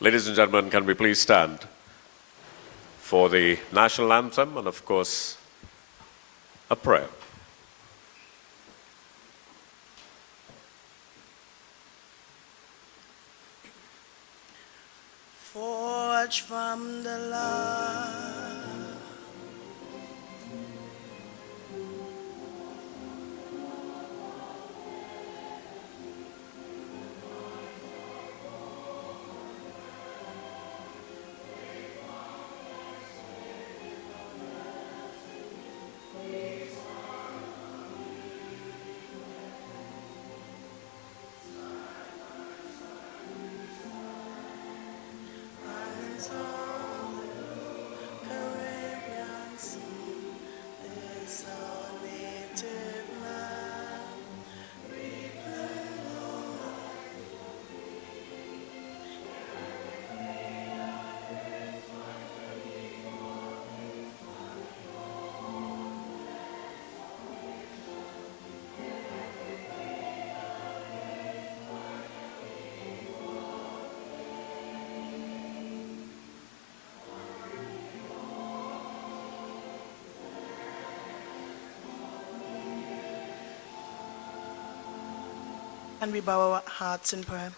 Ladies and gentlemen, can we please stand for the national anthem and, of course, a prayer. Forged from the love and we bow our hearts in prayer.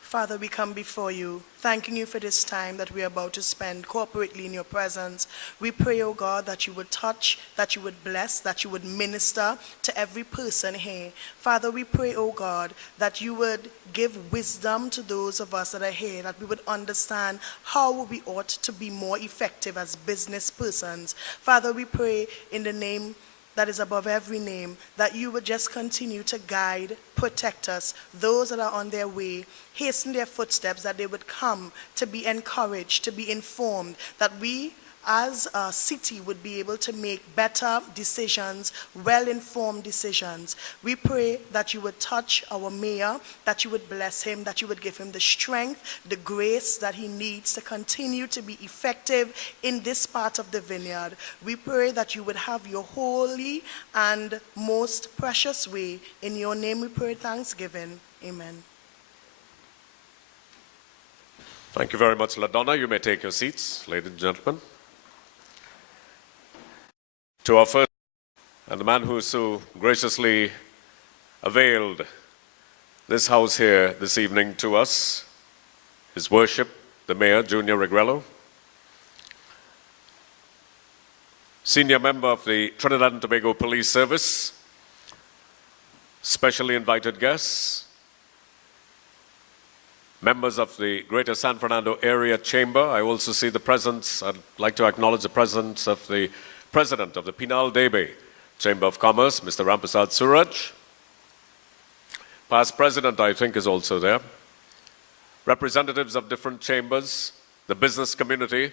Father, we come before you, thanking you for this time that we are about to spend corporately in your presence. We pray, O God, that you would touch, that you would bless, that you would minister to every person here. Father, we pray, O God, that you would give wisdom to those of us that are here, that we would understand how we ought to be more effective as business persons. Father, we pray in the name that is above every name, that you would just continue to guide, protect us, those that are on their way, hasten their footsteps, that they would come to be encouraged, to be informed, that we as a city would be able to make better decisions, well-informed decisions. We pray that you would touch our mayor, that you would bless him, that you would give him the strength, the grace that he needs to continue to be effective in this part of the vineyard. We pray that you would have your holy and most precious way. In your name we pray thanksgiving. Amen. Thank you very much, LaDonna. You may take your seats, ladies and gentlemen. To our first, and the man who so graciously availed this house here this evening to us, His Worship, the Mayor, Junior Regrello, Senior Member of the Trinidad and Tobago Police Service, specially invited guests, members of the Greater San Fernando Area Chamber. I also see the presence, I'd like to acknowledge the presence of the President of the Pinal Debe Chamber of Commerce, Mr. Ramprasad Suraj. Past President, I think, is also there. Representatives of different chambers, the business community,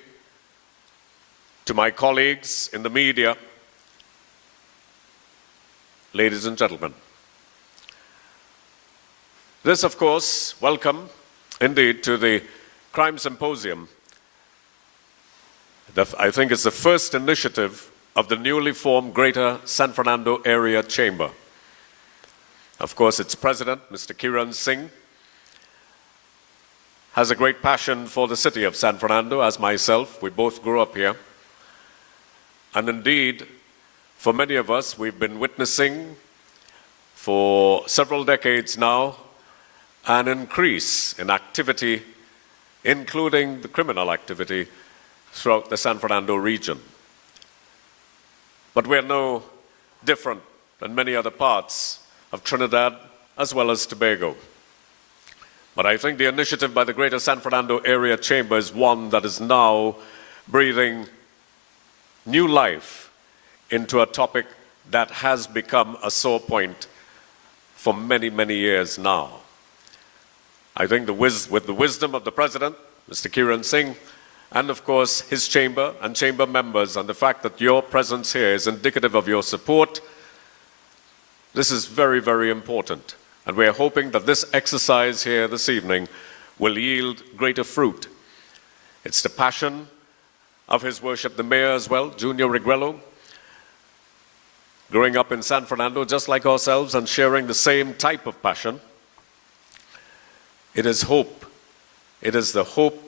to my colleagues in the media, ladies and gentlemen. This, of course, welcome indeed to the Crime Symposium that I think is the first initiative of the newly formed Greater San Fernando Area Chamber. Of course, its president, Mr. Kiran Singh, has a great passion for the city of San Fernando, as myself. We both grew up here. And indeed, for many of us, we've been witnessing for several decades now an increase in activity, including the criminal activity, throughout the San Fernando region. But we're no different than many other parts of Trinidad as well as Tobago. But I think the initiative by the Greater San Fernando Area Chamber is one that is now breathing new life into a topic that has become a sore point for many, many years now. I think with the wisdom of the President, Mr. Kiran Singh, and of course his chamber and chamber members, and the fact that your presence here is indicative of your support, this is very, very important. And we're hoping that this exercise here this evening will yield greater fruit. It's the passion of His Worship the Mayor as well, Junior Regrello, growing up in San Fernando just like ourselves and sharing the same type of passion. It is hope It is the hope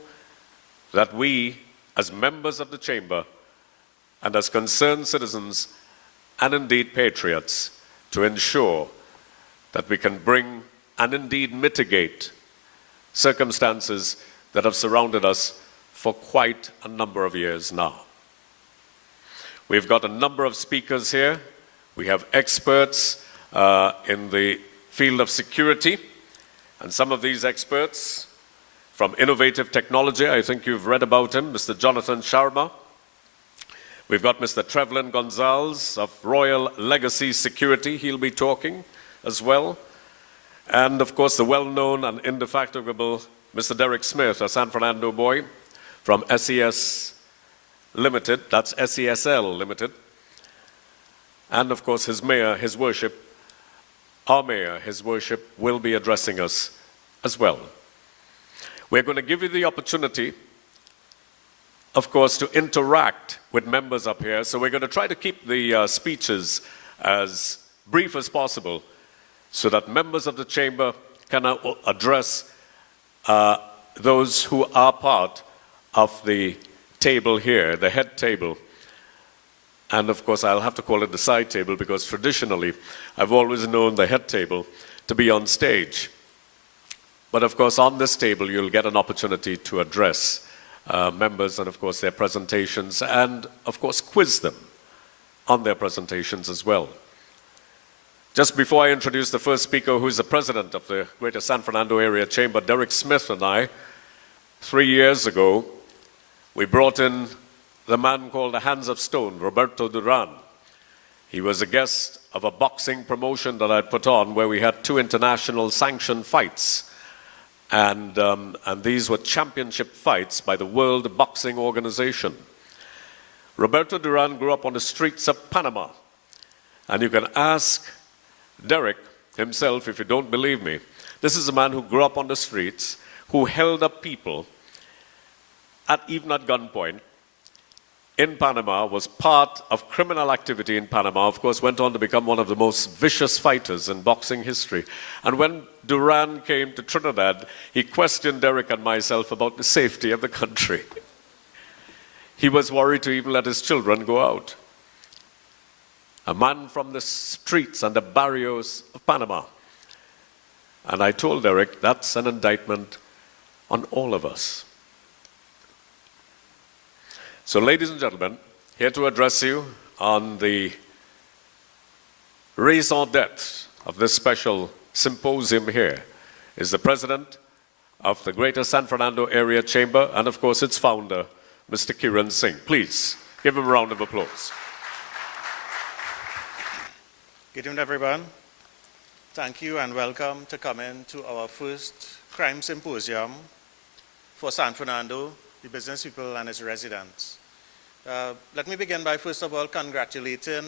that we, as members of the Chamber and as concerned citizens and indeed patriots, to ensure that we can bring and indeed mitigate circumstances that have surrounded us for quite a number of years now. We've got a number of speakers here. We have experts in the field of security, and some of these experts from innovative technology, I think you've read about him, Mr. Jonathan Sharma. We've got Mr. Trevlin Gonzalez of Royal Legacy Security. He'll be talking as well. And of course, the well-known and indefatigable Mr. Derek Smith, a San Fernando boy from SES Limited, that's SESL Limited. And of course, his mayor, his worship, our mayor, his worship, will be addressing us as well. We're going to give you the opportunity, of course, to interact with members up here. So we're going to try to keep the speeches as brief as possible so that members of the chamber can address those who are part of the table here, the head table. And of course, I'll have to call it the side table because traditionally, I've always known the head table to be on stage. But of course, on this table, you'll get an opportunity to address members and of course their presentations and of course quiz them on their presentations as well. Just before I introduce the first speaker, who is the president of the Greater San Fernando Area Chamber, Derek Smith and I, 3 years ago, we brought in the man called the Hands of Stone, Roberto Duran. He was a guest of a boxing promotion that I'd put on where we had 2 international sanctioned fights. And these were championship fights by the World Boxing Organization. Roberto Duran grew up on the streets of Panama. And you can ask Derek himself if you don't believe me. This is a man who grew up on the streets, who held up people even at gunpoint in Panama, was part of criminal activity in Panama, of course went on to become one of the most vicious fighters in boxing history. And when Duran came to Trinidad, he questioned Derek and myself about the safety of the country. He was worried to even let his children go out. A man from the streets and the barrios of Panama. And I told Derek, that's an indictment on all of us. So ladies and gentlemen, here to address you on the raison d'etre of this special symposium here is the president of the Greater San Fernando Area Chamber and of course its founder, Mr. Kiran Singh. Please give him a round of applause. Good evening, everyone. Thank you and welcome to come in to our first crime symposium for San Fernando, the business people and its residents. Let me begin by first of all congratulating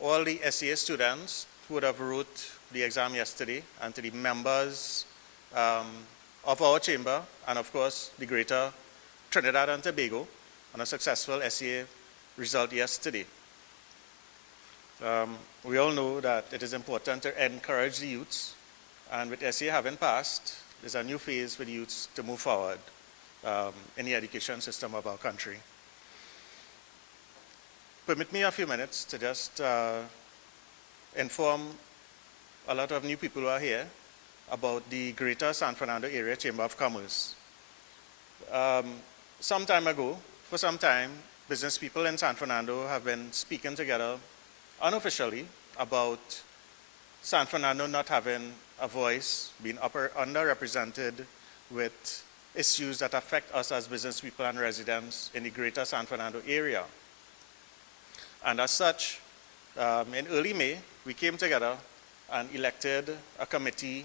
all the SEA students who would have wrote the exam yesterday and to the members of our chamber and of course the Greater Trinidad and Tobago on a successful SEA result yesterday. We all know that it is important to encourage the youths, and with SEA having passed, there's a new phase for the youths to move forward in the education system of our country. Permit me a few minutes to just inform a lot of new people who are here about the Greater San Fernando Area Chamber of Commerce. Some time ago, for some time, business people in San Fernando have been speaking together unofficially about San Fernando not having a voice, being underrepresented with issues that affect us as business people and residents in the Greater San Fernando area. And as such, in early May, we came together and elected a committee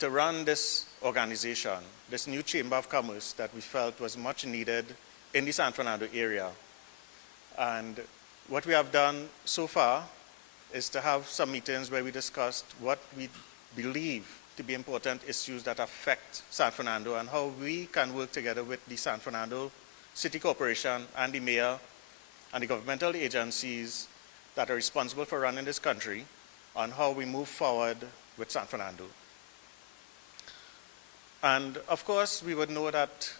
to run this organization, this new Chamber of Commerce that we felt was much needed in the San Fernando area. And what we have done so far is to have some meetings where we discussed what we believe to be important issues that affect San Fernando and how we can work together with the San Fernando City Corporation and the mayor and the governmental agencies that are responsible for running this country on how we move forward with San Fernando. And of course, we would know that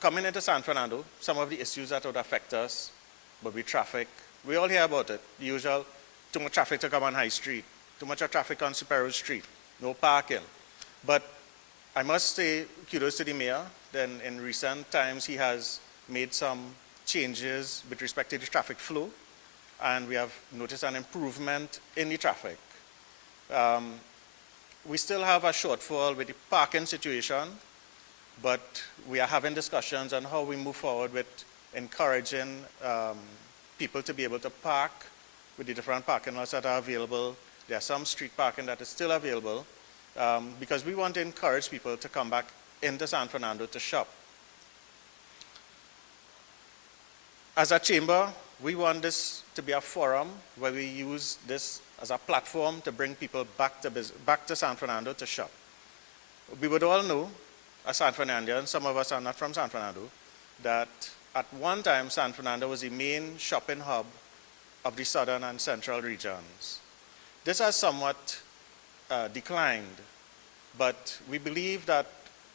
coming into San Fernando, some of the issues that would affect us would be traffic. We all hear about it. The usual, too much traffic to come on High Street, too much traffic on Superior Street, no parking. But I must say, kudos to the mayor. Then in recent times, he has made some changes with respect to the traffic flow, and we have noticed an improvement in the traffic. We still have a shortfall with the parking situation, but we are having discussions on how we move forward with encouraging people to be able to park with the different parking lots that are available. There are some street parking that is still available because we want to encourage people to come back into San Fernando to shop. As a chamber, we want this to be a forum where we use this as a platform to bring people back to San Fernando to shop. We would all know, as San Fernandians, some of us are not from San Fernando, that at one time San Fernando was the main shopping hub of the southern and central regions. This has somewhat declined, but we believe that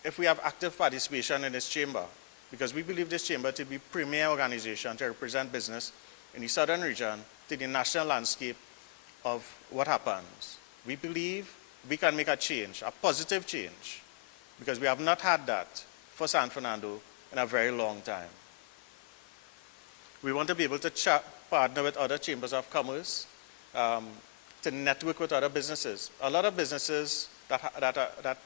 if we have active participation in this chamber, because we believe this chamber to be premier organization to represent business in the southern region to the national landscape of what happens. We believe we can make a change, a positive change, because we have not had that for San Fernando in a very long time. We want to be able to partner with other chambers of commerce, to network with other businesses. A lot of businesses that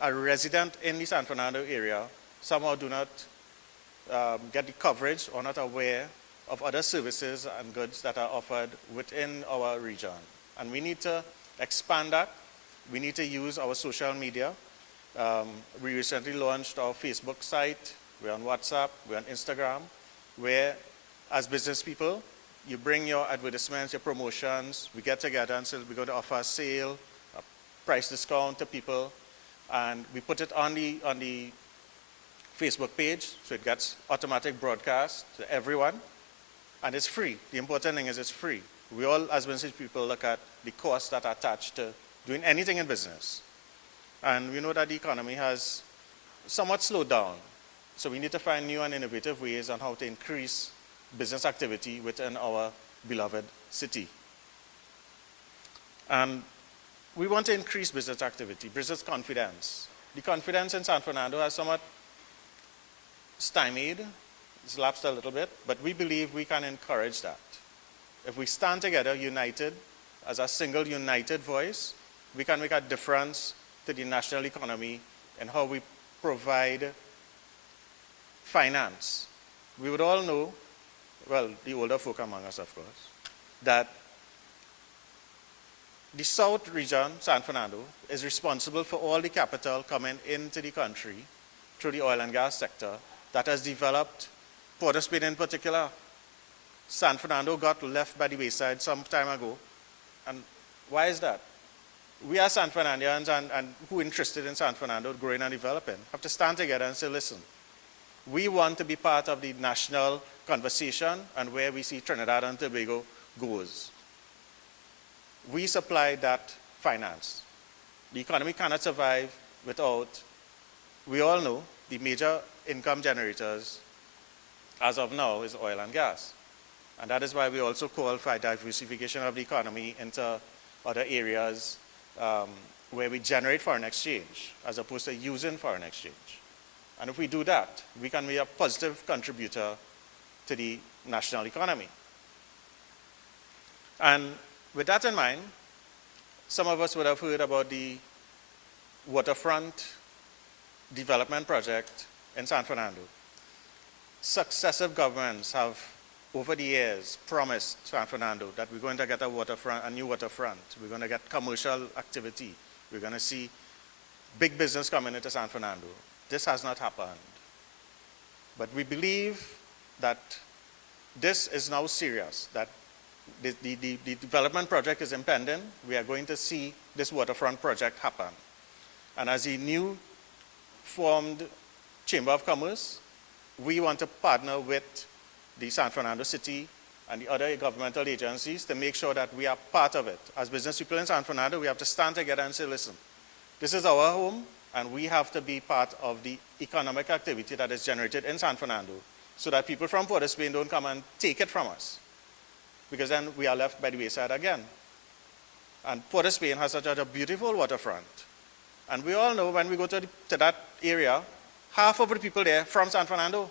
are resident in the San Fernando area somehow do not get the coverage or not aware of other services and goods that are offered within our region. And we need to expand that. We need to use our social media. We recently launched our Facebook site. We're on WhatsApp, we're on Instagram, where as business people, you bring your advertisements, your promotions, we get together and say we're going to offer a sale, a price discount to people, and we put it on the Facebook page, so it gets automatic broadcast to everyone, and it's free. The important thing is it's free. We all, as business people, look at the costs that are attached to doing anything in business. And we know that the economy has somewhat slowed down, so we need to find new and innovative ways on how to increase business activity within our beloved city. And we want to increase business activity, business confidence. The confidence in San Fernando has somewhat stymied, it's lapsed a little bit, but we believe we can encourage that. If we stand together, united, as a single united voice, we can make a difference to the national economy and how we provide finance. We would all know, well, the older folk among us, of course, that the South region, San Fernando, is responsible for all the capital coming into the country through the oil and gas sector that has developed Port of Spain in particular. San Fernando got left by the wayside some time ago. And why is that? We are San Fernandians and who are interested in San Fernando growing and developing have to stand together and say, listen, we want to be part of the national conversation and where we see Trinidad and Tobago goes. We supply that finance. The economy cannot survive without, we all know, the major income generators as of now is oil and gas. And that is why we also call for diversification of the economy into other areas where we generate foreign exchange as opposed to using foreign exchange. And if we do that, we can be a positive contributor to the national economy. And with that in mind, some of us would have heard about the waterfront development project in San Fernando. Successive governments have, over the years, promised San Fernando that we're going to get a new waterfront. We're going to get commercial activity. We're going to see big business coming into San Fernando. This has not happened. But we believe that this is now serious, that the development project is impending. We are going to see this waterfront project happen. And as a new formed Chamber of Commerce, we want to partner with the San Fernando City and the other governmental agencies to make sure that we are part of it. As business people in San Fernando, we have to stand together and say, listen, this is our home, And we have to be part of the economic activity that is generated in San Fernando so that people from Port of Spain don't come and take it from us. Because then we are left by the wayside again. And Port of Spain has such a beautiful waterfront. And we all know when we go to that area, half of the people there from San Fernando.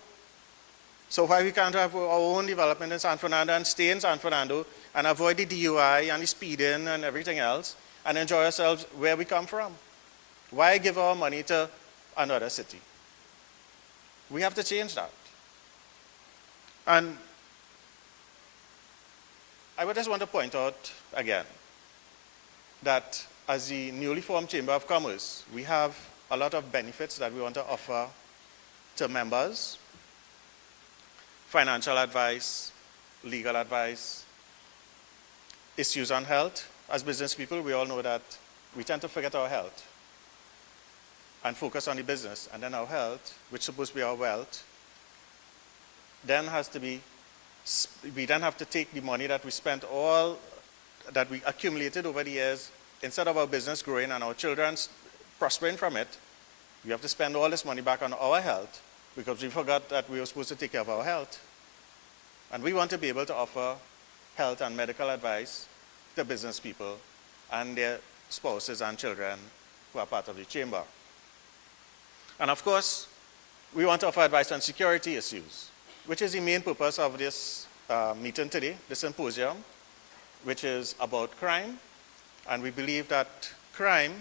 So why we can't have our own development in San Fernando and stay in San Fernando and avoid the DUI and the speeding and everything else and enjoy ourselves where we come from? Why give our money to another city? We have to change that. And I would just want to point out again that as the newly formed Chamber of Commerce, we have a lot of benefits that we want to offer to members: financial advice, legal advice, issues on health. As business people, we all know that we tend to forget our health and focus on the business, and then our health, which is supposed to be our wealth, then has to be, we then have to take the money that we spent, all that we accumulated over the years, instead of our business growing and our children prospering from it, we have to spend all this money back on our health because we forgot that we were supposed to take care of our health. And we want to be able to offer health and medical advice to business people and their spouses and children who are part of the chamber. And of course, we want to offer advice on security issues, which is the main purpose of this meeting today, this symposium, which is about crime. And we believe that crime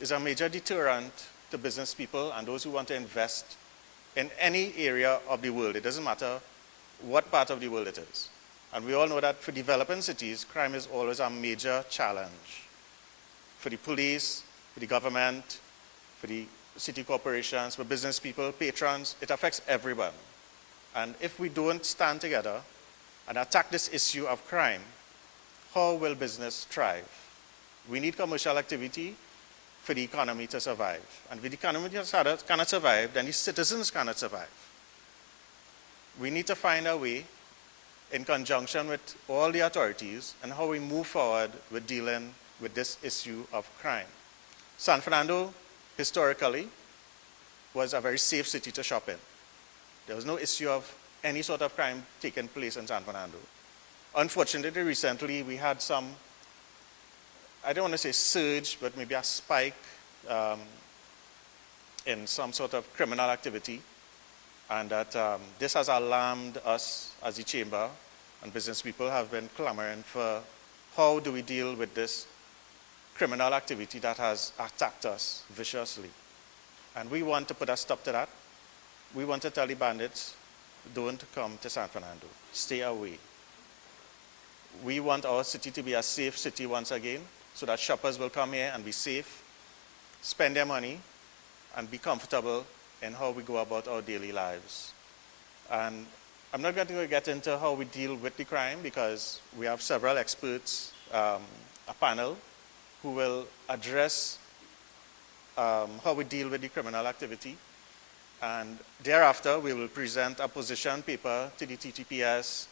is a major deterrent to business people and those who want to invest in any area of the world. It doesn't matter what part of the world it is. And we all know that for developing cities, crime is always a major challenge. For the police, for the government, for the city corporations, for business people, patrons, it affects everyone. And if we don't stand together and attack this issue of crime, how will business thrive? We need commercial activity for the economy to survive. And if the economy cannot survive, then the citizens cannot survive. We need to find a way, in conjunction with all the authorities, and how we move forward with dealing with this issue of crime. San Fernando, historically, was a very safe city to shop in. There was no issue of any sort of crime taking place in San Fernando. Unfortunately, recently we had some, I don't want to say surge, but maybe a spike in some sort of criminal activity. And that this has alarmed us as the chamber, and business people have been clamoring for how do we deal with this criminal activity that has attacked us viciously. And we want to put a stop to that. We want to tell the bandits, don't come to San Fernando, stay away. We want our city to be a safe city once again, so that shoppers will come here and be safe, spend their money, and be comfortable in how we go about our daily lives. And I'm not going to get into how we deal with the crime because we have several experts, a panel, who will address how we deal with the criminal activity. And thereafter, we will present a position paper to the TTPS,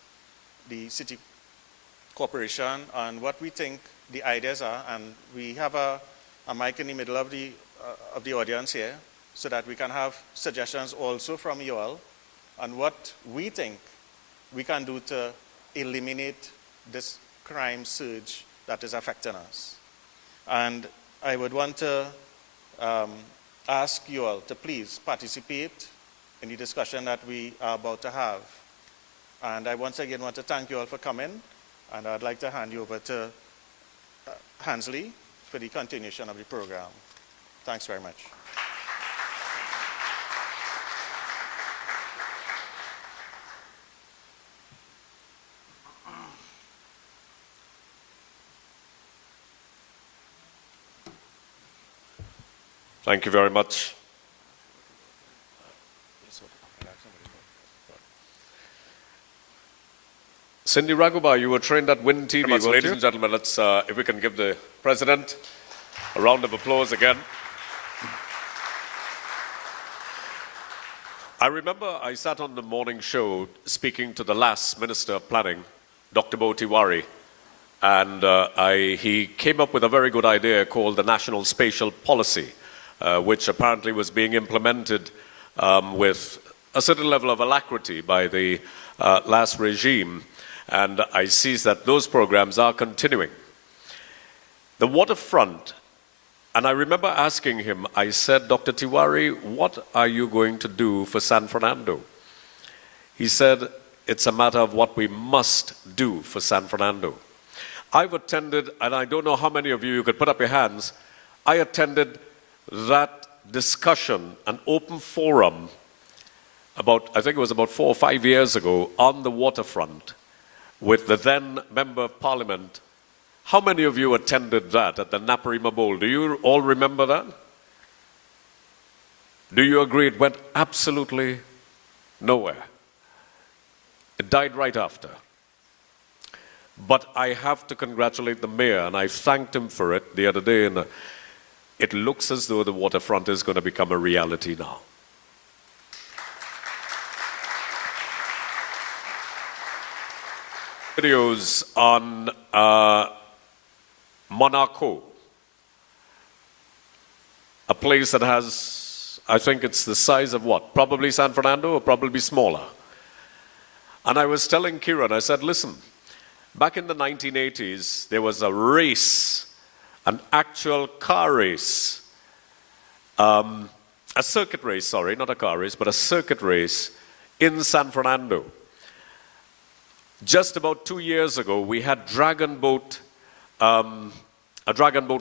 the city corporation, on what we think the ideas are. And we have a mic in the middle of the audience here, so that we can have suggestions also from you all on what we think we can do to eliminate this crime surge that is affecting us. And I would want to ask you all to please participate in the discussion that we are about to have. And I once again want to thank you all for coming, and I'd like to hand you over to Hansley for the continuation of the program. Thanks very much. Thank you very much. Cindy Raguba, you were trained at Win TV. Well, ladies and gentlemen, let's, if we can give the President a round of applause again. I remember I sat on the morning show speaking to the last Minister of Planning, Dr. Bo Tiwari, and he came up with a very good idea called the National Spatial Policy. which apparently was being implemented with a certain level of alacrity by the last regime, and I see that those programs are continuing. The waterfront, and I remember asking him, I said, Dr. Tiwari, what are you going to do for San Fernando? He said, it's a matter of what we must do for San Fernando. I've attended, and I don't know how many of you could put up your hands, I attended that discussion, an open forum, I think it was about 4 or 5 years ago, on the waterfront with the then Member of Parliament. How many of you attended that at the Naparima Bowl? Do you all remember that? Do you agree it went absolutely nowhere? It died right after. But I have to congratulate the mayor, and I thanked him for it the other day, and it looks as though the waterfront is going to become a reality now. Videos on Monaco, a place that has, I think it's the size of what? Probably San Fernando, or probably smaller. And I was telling Kiran, I said, listen, back in the 1980s, there was a race, an actual car race, a circuit race, sorry, not a car race, but a circuit race in San Fernando. Just about 2 years ago, we had a dragon boat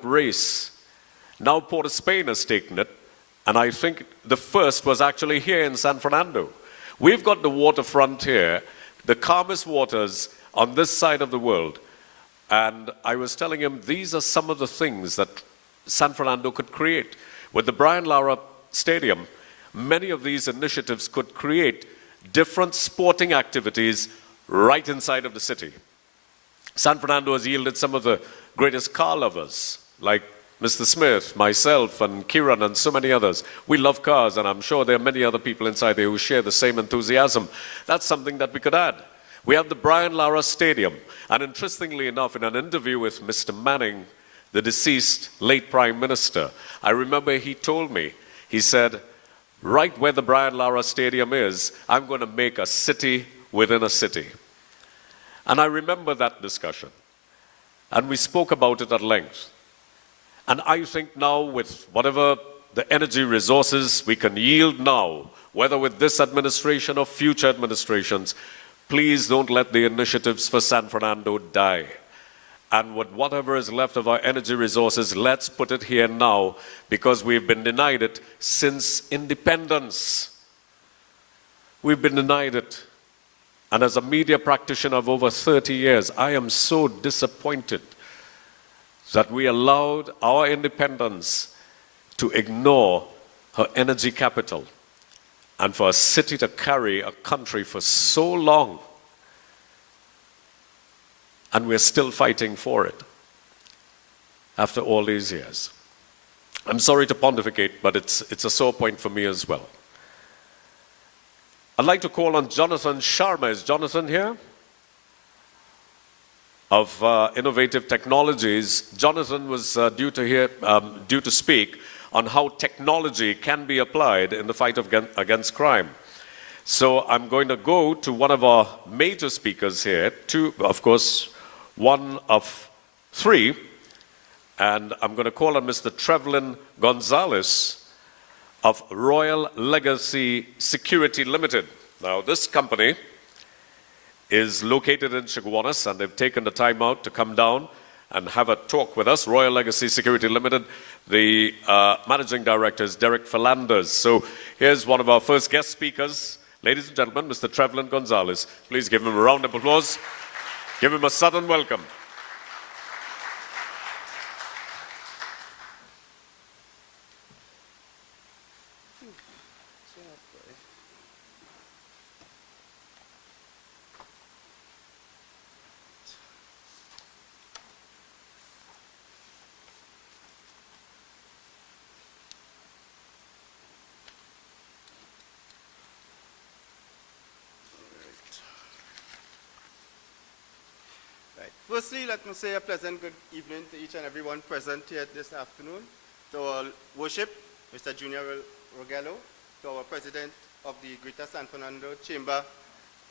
race. Now Port of Spain has taken it, and I think the first was actually here in San Fernando. We've got the waterfront here, the calmest waters on this side of the world. And I was telling him, these are some of the things that San Fernando could create. With the Brian Lara Stadium, many of these initiatives could create different sporting activities right inside of the city. San Fernando has yielded some of the greatest car lovers, like Mr. Smith, myself, and Kiran, and so many others. We love cars, and I'm sure there are many other people inside there who share the same enthusiasm. That's something that we could add. We have the Brian Lara Stadium, and interestingly enough, in an interview with Mr. Manning, the deceased late Prime Minister, I remember he told me, he said, right where the Brian Lara Stadium is, I'm going to make a city within a city. And I remember that discussion, and we spoke about it at length. And I think now, with whatever the energy resources we can yield now, whether with this administration or future administrations, please don't let the initiatives for San Fernando die. And with whatever is left of our energy resources, let's put it here now, because we've been denied it since independence. We've been denied it. And as a media practitioner of over 30 years, I am so disappointed that we allowed our independence to ignore her energy capital, and for a city to carry a country for so long, and we're still fighting for it after all these years. I'm sorry to pontificate, but it's a sore point for me as well. I'd like to call on Jonathan Sharma. Is Jonathan here? Of Innovative Technologies. Jonathan was due to speak on how technology can be applied in the fight against crime. So I'm going to go to one of our major speakers here, of course, one of three, and I'm going to call on Mr. Trevlin Gonzalez of Royal Legacy Security Limited. Now, this company is located in Chaguanas, and they've taken the time out to come down and have a talk with us. Royal Legacy Security Limited, the managing director is Derek Philanders. So here's one of our first guest speakers. Ladies and gentlemen, Mr. Trevlin Gonzalez. Please give him a round of applause. Give him a southern welcome. Firstly, let me say a pleasant good evening to each and everyone present here this afternoon, to our worship Mr. Junior Rogello, to our President of the Greater San Fernando Chamber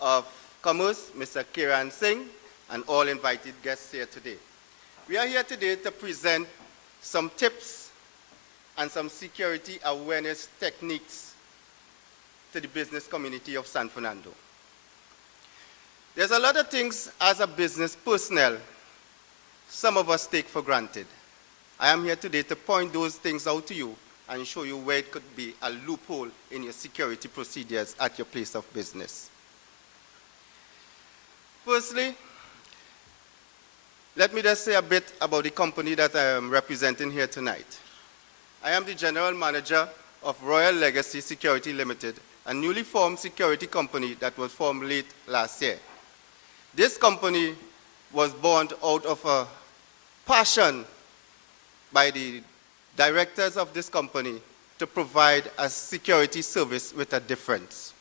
of Commerce, Mr. Kiran Singh, and all invited guests here today. We are here today to present some tips and some security awareness techniques to the business community of San Fernando. There's a lot of things as a business personnel some of us take for granted. I am here today to point those things out to you and show you where it could be a loophole in your security procedures at your place of business. Firstly, let me just say a bit about the company that I am representing here tonight. I am the General Manager of Royal Legacy Security Limited, a newly formed security company that was formed late last year. This company was born out of a passion by the directors of this company to provide a security service with a difference.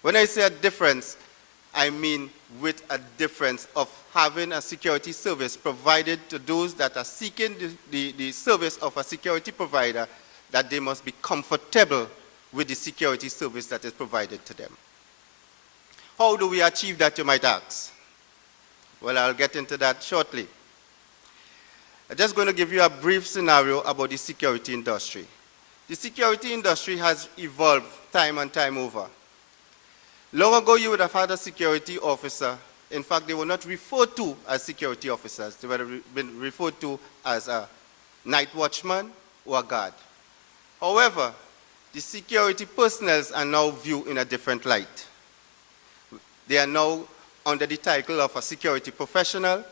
When I say a difference, I mean with a difference of having a security service provided to those that are seeking the service of a security provider, that they must be comfortable with the security service that is provided to them. How do we achieve that, you might ask? Well, I'll get into that shortly. I'm just going to give you a brief scenario about the security industry. The security industry has evolved time and time over. Long ago, you would have had a security officer. In fact, they were not referred to as security officers. They would have been referred to as a night watchman or a guard. However, the security personnel are now viewed in a different light. They are now under the title of a security professional,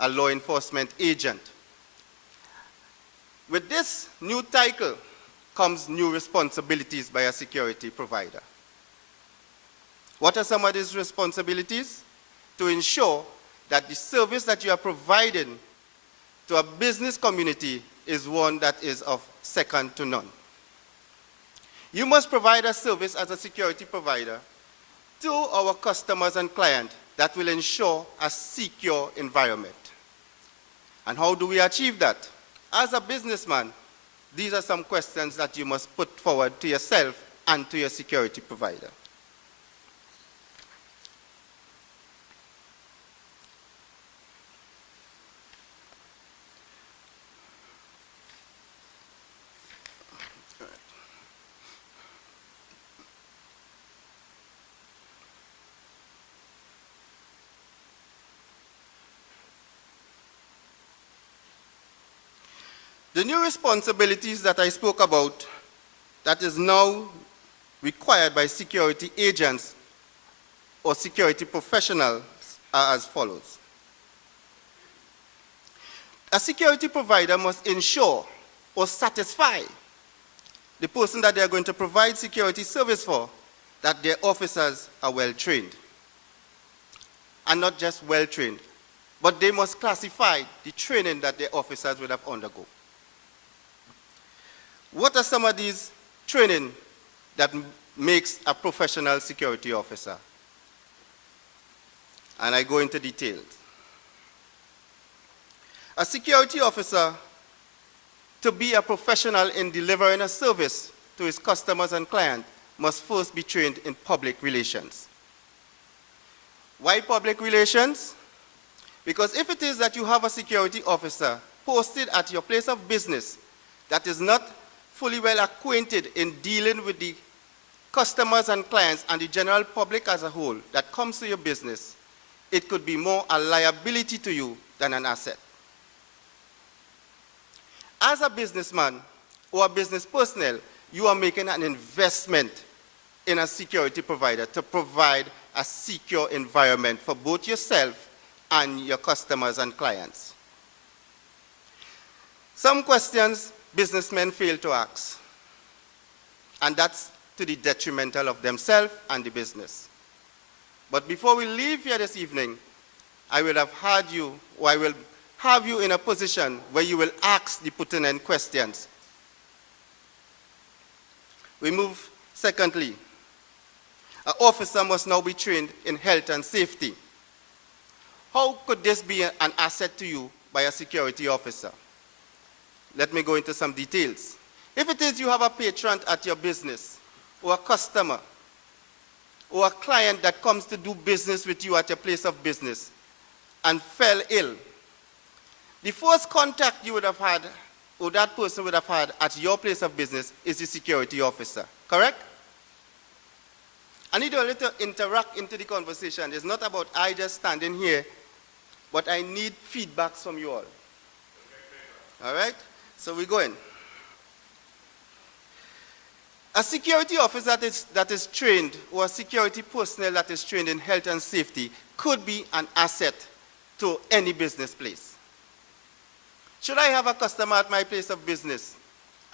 a law enforcement agent. With this new title comes new responsibilities by a security provider. What are some of these responsibilities? To ensure that the service that you are providing to a business community is one that is of second to none. You must provide a service as a security provider to our customers and clients that will ensure a secure environment. And how do we achieve that? As a businessman, these are some questions that you must put forward to yourself and to your security provider. The new responsibilities that I spoke about that is now required by security agents or security professionals are as follows. A security provider must ensure or satisfy the person that they are going to provide security service for that their officers are well trained. And not just well trained, but they must classify the training that their officers would have undergone. What are some of these training that makes a professional security officer? And I go into details. A security officer, to be a professional in delivering a service to his customers and clients, must first be trained in public relations. Why public relations? Because if it is that you have a security officer posted at your place of business that is not fully well acquainted in dealing with the customers and clients and the general public as a whole that comes to your business, it could be more a liability to you than an asset. As a businessman or a business personnel, you are making an investment in a security provider to provide a secure environment for both yourself and your customers and clients. Some questions businessmen fail to ask, and that's to the detrimental of themselves and the business. But before we leave here this evening, I will have you in a position where you will ask the pertinent questions. We move secondly. An officer must now be trained in health and safety. How could this be an asset to you by a security officer? Let me go into some details. If it is you have a patron at your business, or a customer, or a client that comes to do business with you at your place of business and fell ill, the first contact you would have had, or that person would have had at your place of business, is the security officer, correct? I need a little interact into the conversation. It's not about I just standing here, but I need feedbacks from you all. All right? So we're going. A security officer that is trained, or a security personnel that is trained in health and safety, could be an asset to any business place. Should I have a customer at my place of business,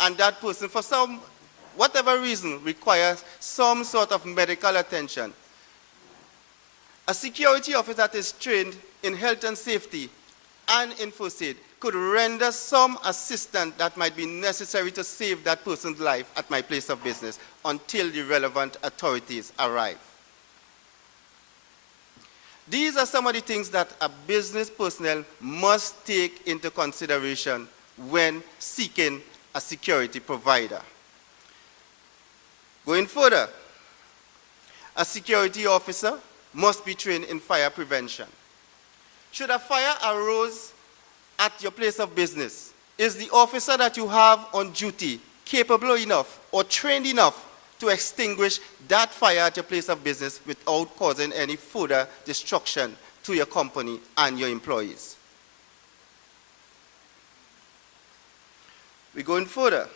and that person, for whatever reason, requires some sort of medical attention, a security officer that is trained in health and safety and in first aid could render some assistance that might be necessary to save that person's life at my place of business until the relevant authorities arrive. These are some of the things that a business personnel must take into consideration when seeking a security provider. Going further, a security officer must be trained in fire prevention. Should a fire arise at your place of business, is the officer that you have on duty capable enough or trained enough to extinguish that fire at your place of business without causing any further destruction to your company and your employees? We're going further.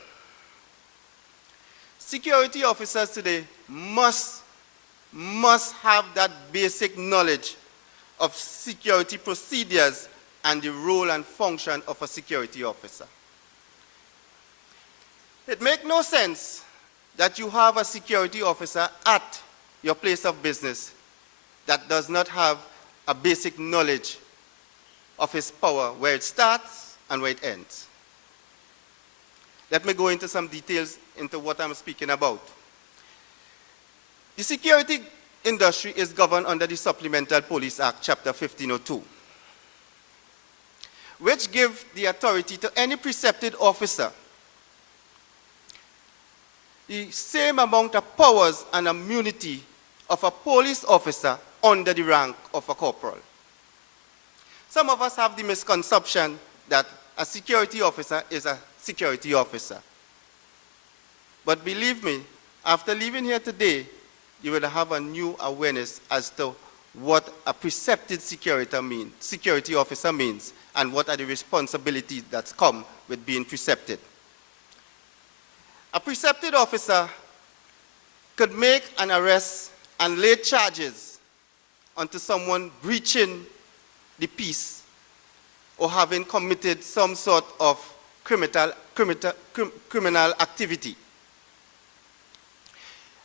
Security officers today must have that basic knowledge of security procedures and the role and function of a security officer. It makes no sense that you have a security officer at your place of business that does not have a basic knowledge of his power, where it starts and where it ends. Let me go into some details into what I'm speaking about. The security industry is governed under the Supplemental Police Act, Chapter 1502, which gives the authority to any precepted officer the same amount of powers and immunity of a police officer under the rank of a corporal. Some of us have the misconception that a security officer is a security officer. But believe me, after leaving here today, you will have a new awareness as to what a precepted security officer means, and what are the responsibilities that come with being precepted. A precepted officer could make an arrest and lay charges onto someone breaching the peace or having committed some sort of criminal activity.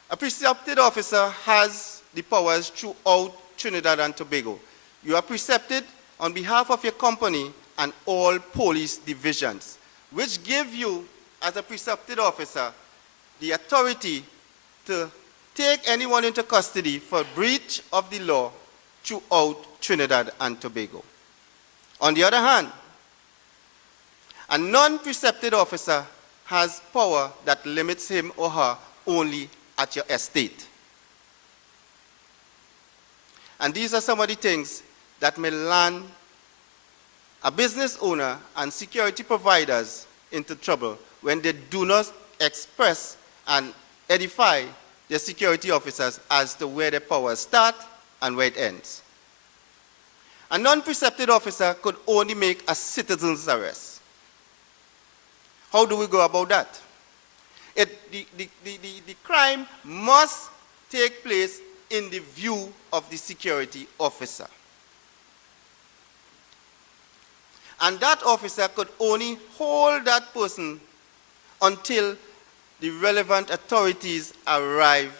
A precepted officer has the powers throughout Trinidad and Tobago. You are precepted on behalf of your company and all police divisions, which give you, as a precepted officer, the authority to take anyone into custody for breach of the law throughout Trinidad and Tobago. On the other hand, a non-precepted officer has power that limits him or her only at your estate. And these are some of the things that may land a business owner and security providers into trouble when they do not express and edify their security officers as to where their powers start and where it ends. A non-precepted officer could only make a citizen's arrest. How do we go about that? The crime must take place in the view of the security officer. And that officer could only hold that person until the relevant authorities arrive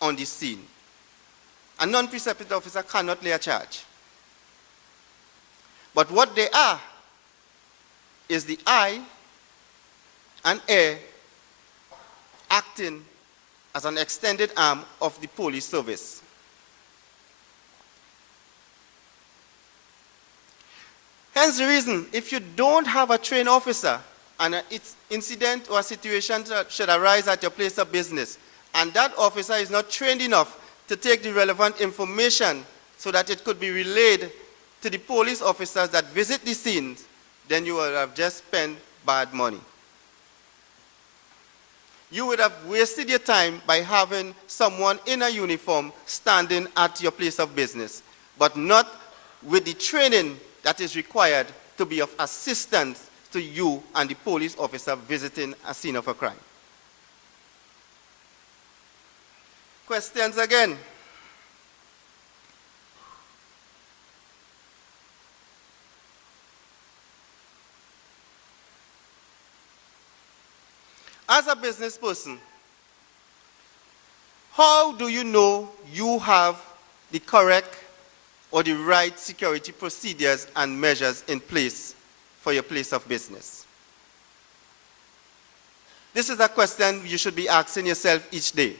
on the scene. A non-precepted officer cannot lay a charge. But what they are is the eye and ear acting as an extended arm of the police service. Hence the reason, if you don't have a trained officer and an incident or a situation should arise at your place of business, and that officer is not trained enough to take the relevant information so that it could be relayed to the police officers that visit the scenes, then you will have just spent bad money. You would have wasted your time by having someone in a uniform standing at your place of business, but not with the training that is required to be of assistance to you and the police officer visiting a scene of a crime. Questions again? As a business person, how do you know you have the correct or the right security procedures and measures in place for your place of business? This is a question you should be asking yourself each day.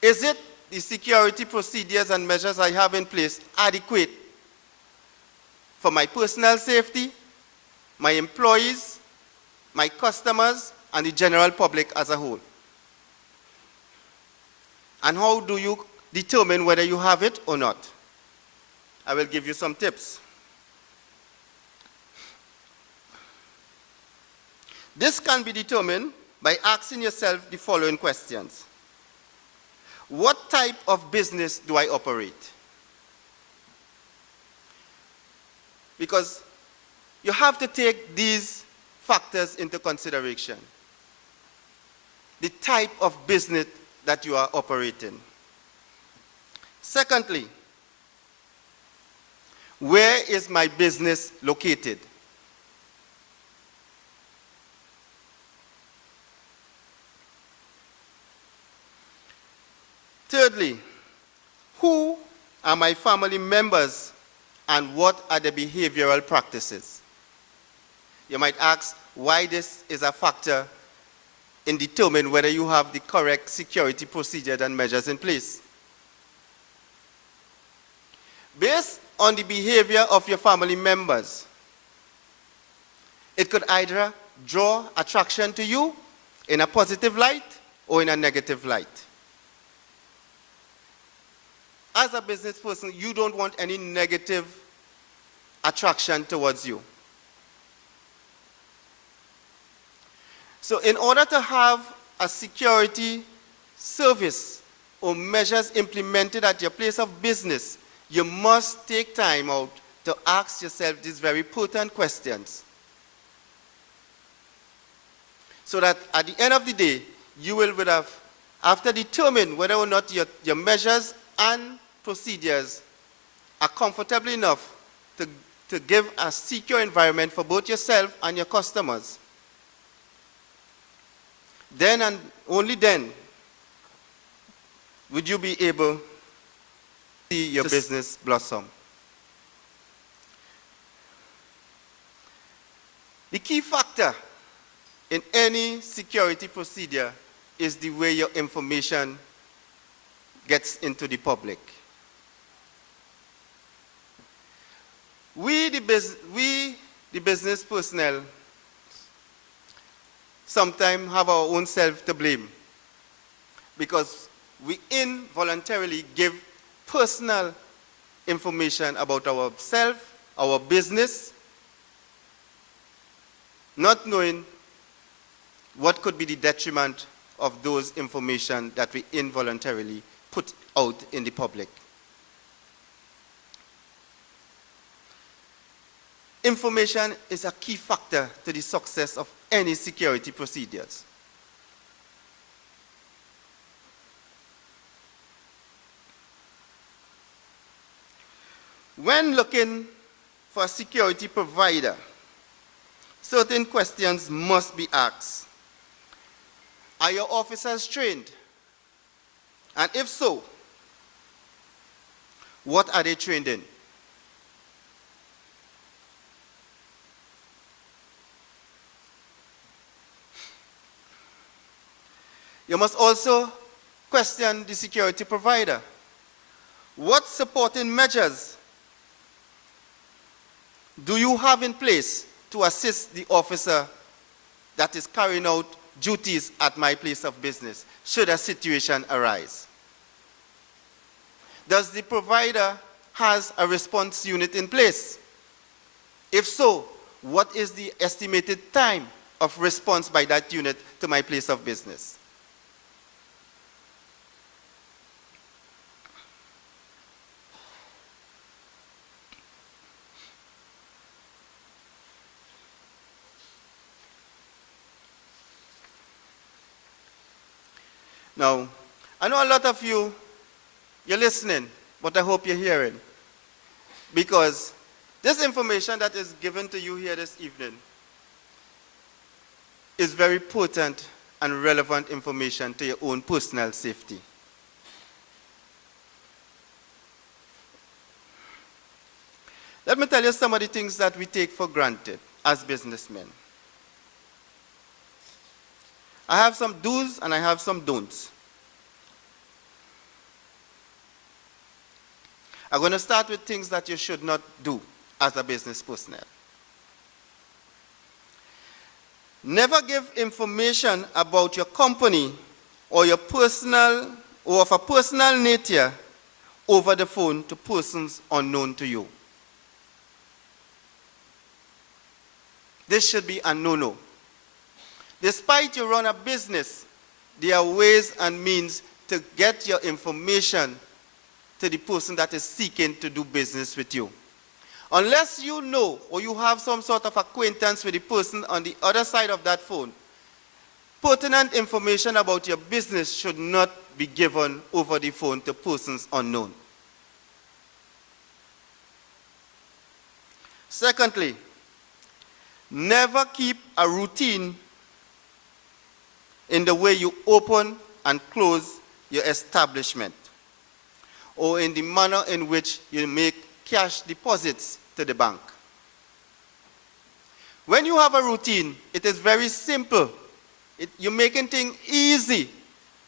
Is it the security procedures and measures I have in place adequate for my personal safety, my employees, my customers, and the general public as a whole? And how do you determine whether you have it or not? I will give you some tips. This can be determined by asking yourself the following questions. What type of business do I operate? Because you have to take these factors into consideration. The type of business that you are operating. Secondly, where is my business located? Thirdly, who are my family members and what are the behavioral practices? You might ask why this is a factor in determining whether you have the correct security procedures and measures in place. Based on the behavior of your family members, it could either draw attraction to you in a positive light or in a negative light. As a business person, you don't want any negative attraction towards you. So in order to have a security service or measures implemented at your place of business, you must take time out to ask yourself these very potent questions. So that at the end of the day, you will after determine whether or not your measures and procedures are comfortable enough to give a secure environment for both yourself and your customers. Then and only then would you be able to see your business blossom. The key factor in any security procedure is the way your information gets into the public. We, the business personnel, sometimes have our own self to blame because we involuntarily give personal information about ourselves, our business, not knowing what could be the detriment of those information that we involuntarily put out in the public. Information is a key factor to the success of any security procedures. When looking for a security provider, certain questions must be asked. Are your officers trained? And if so, what are they trained in? You must also question the security provider. What supporting measures do you have in place to assist the officer that is carrying out duties at my place of business should a situation arise? Does the provider has a response unit in place? If so, what is the estimated time of response by that unit to my place of business? Now, I know a lot of you, you're listening, but I hope you're hearing. Because this information that is given to you here this evening is very potent and relevant information to your own personal safety. Let me tell you some of the things that we take for granted as businessmen. I have some do's and I have some don'ts. I'm going to start with things that you should not do as a business personnel. Never give information about your company or your personal or of a personal nature over the phone to persons unknown to you. This should be a no-no. Despite you run a business, there are ways and means to get your information to the person that is seeking to do business with you. Unless you know or you have some sort of acquaintance with the person on the other side of that phone, pertinent information about your business should not be given over the phone to persons unknown. Secondly, never keep a routine in the way you open and close your establishment, or in the manner in which you make cash deposits to the bank. When you have a routine, it is very simple. You're making things easy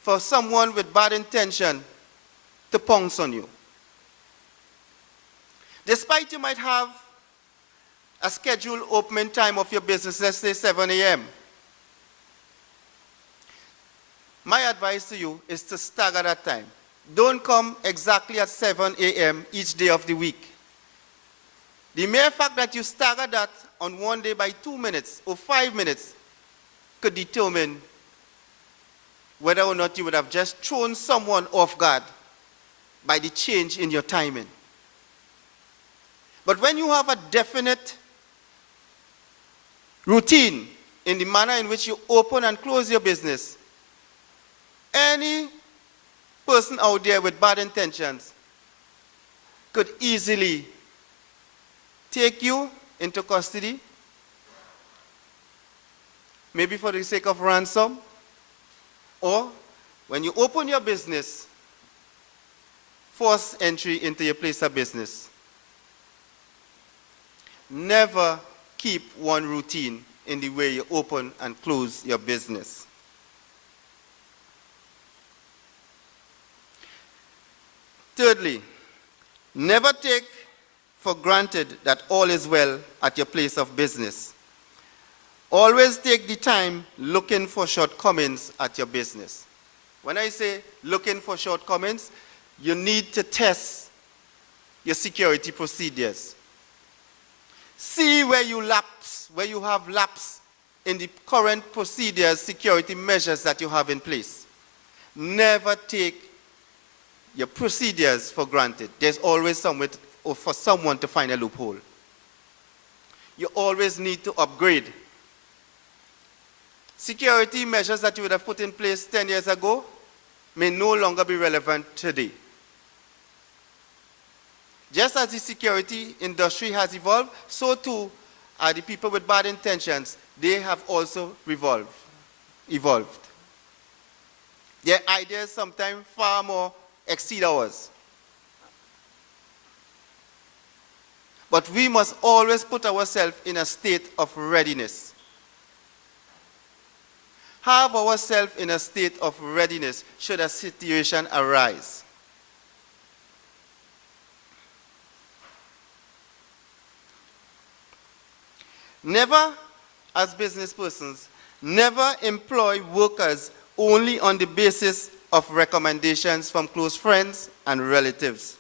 for someone with bad intention to pounce on you. Despite you might have a scheduled opening time of your business, let's say 7 a.m., my advice to you is to stagger that time. Don't come exactly at 7 a.m. each day of the week. The mere fact that you stagger that on one day by 2 minutes or 5 minutes could determine whether or not you would have just thrown someone off guard by the change in your timing. But when you have a definite routine in the manner in which you open and close your business, any person out there with bad intentions could easily take you into custody, maybe for the sake of ransom, or when you open your business, force entry into your place of business. Never keep one routine in the way you open and close your business. Thirdly, never take for granted that all is well at your place of business. Always take the time looking for shortcomings at your business. When I say looking for shortcomings, you need to test your security procedures. See where you lapse, where you have lapse in the current procedures, security measures that you have in place. Never take your procedures for granted. There's always somewhere for someone to find a loophole. You always need to upgrade. Security measures that you would have put in place 10 years ago may no longer be relevant today. Just as the security industry has evolved, so too are the people with bad intentions. They have also evolved. Their ideas sometimes far more exceed ours. But we must always put ourselves in a state of readiness. Have ourselves in a state of readiness should a situation arise. Never, as business persons, Never employ workers only on the basis of recommendations from close friends and relatives,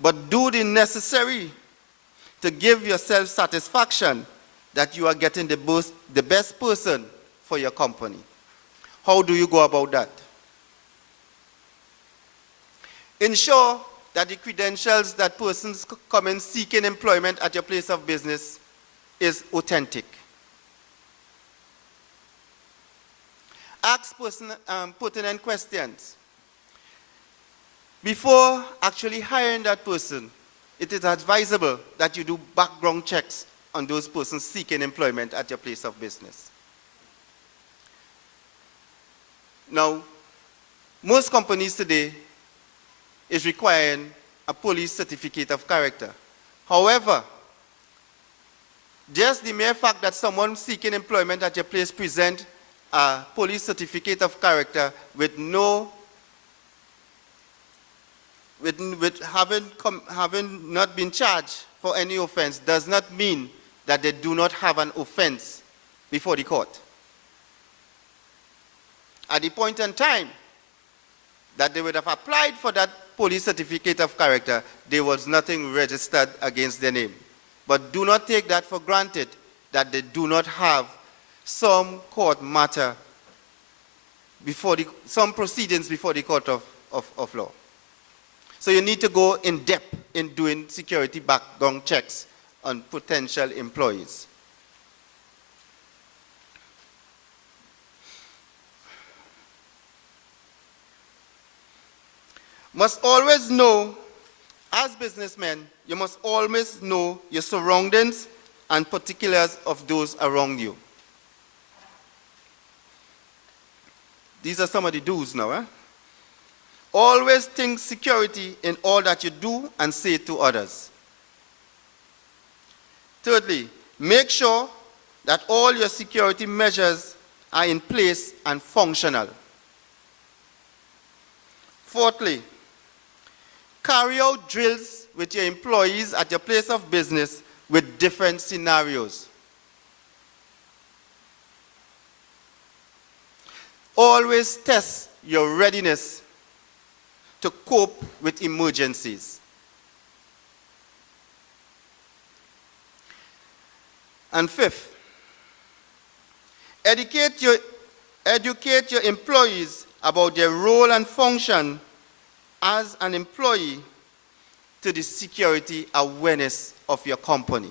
but do the necessary to give yourself satisfaction that you are getting the best person for your company. How do you go about that? Ensure that the credentials that persons come in seeking employment at your place of business is authentic. Ask pertinent questions. Before actually hiring that person, it is advisable that you do background checks on those persons seeking employment at your place of business. Now, most companies today is requiring a police certificate of character. However, just the mere fact that someone seeking employment at your place present a police certificate of character with having not been charged for any offense does not mean that they do not have an offense before the court. At the point in time that they would have applied for that police certificate of character, there was nothing registered against their name. But do not take that for granted that they do not have some court matter some proceedings before the court of law. So you need to go in depth in doing security background checks on potential employees. Must always know, as businessmen, you must always know your surroundings and particulars of those around you. These are some of the do's now. Always think security in all that you do and say to others. Thirdly, make sure that all your security measures are in place and functional. Fourthly, carry out drills with your employees at your place of business with different scenarios. Always test your readiness to cope with emergencies. And fifth, educate your employees about their role and function as an employee to the security awareness of your company.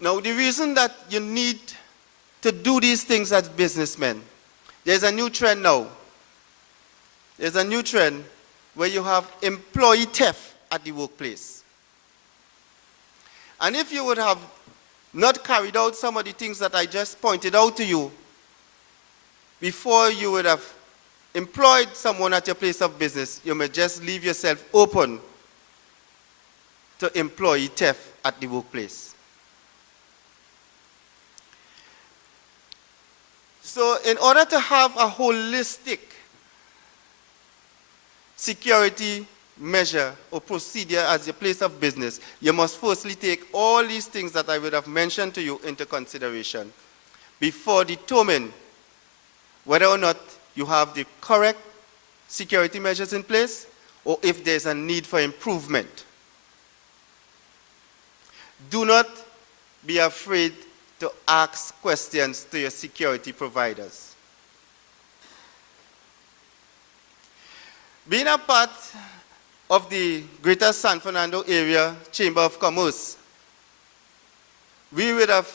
Now, the reason that you need to do these things as businessmen, there's a new trend now. There's a new trend where you have employee theft at the workplace. And if you would have not carried out some of the things that I just pointed out to you, before you would have employed someone at your place of business, you may just leave yourself open to employee theft at the workplace. So in order to have a holistic security measure or procedure as your place of business, you must firstly take all these things that I would have mentioned to you into consideration before determining whether or not you have the correct security measures in place or if there's a need for improvement. Do not be afraid to ask questions to your security providers. Being a part of the Greater San Fernando Area Chamber of Commerce, we would have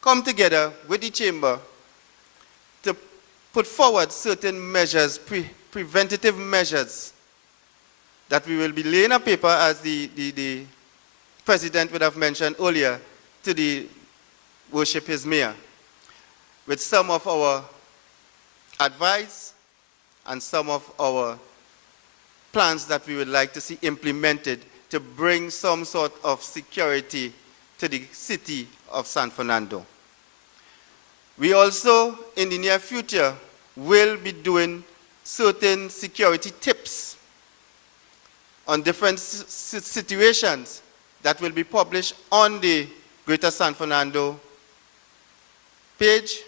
come together with the chamber to put forward certain measures, preventative measures, that we will be laying a paper, as the President would have mentioned earlier, to the Worship His Mayor, with some of our advice and some of our plans that we would like to see implemented to bring some sort of security to the city of San Fernando. We also, in the near future, will be doing certain security tips on different situations that will be published on the Greater San Fernando page,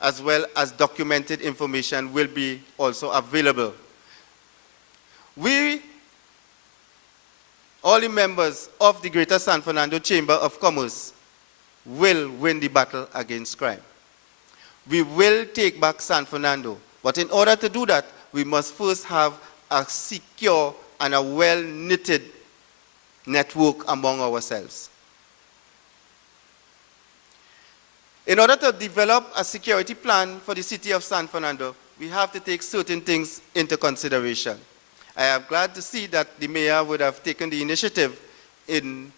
as well as documented information will be also available. We, all the members of the Greater San Fernando Chamber of Commerce, will win the battle against crime. We will take back San Fernando, but in order to do that, we must first have a secure and a well-knitted network among ourselves. In order to develop a security plan for the city of San Fernando, we have to take certain things into consideration. I am glad to see that the mayor would have taken the initiative in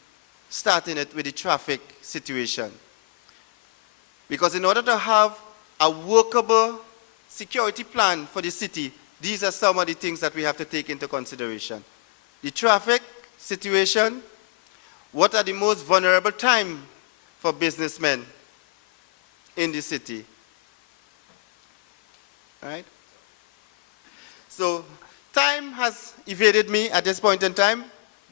starting it with the traffic situation. Because in order to have a workable security plan for the city, these are some of the things that we have to take into consideration. The traffic situation, what are the most vulnerable times for businessmen in the city, right? So time has evaded me at this point in time.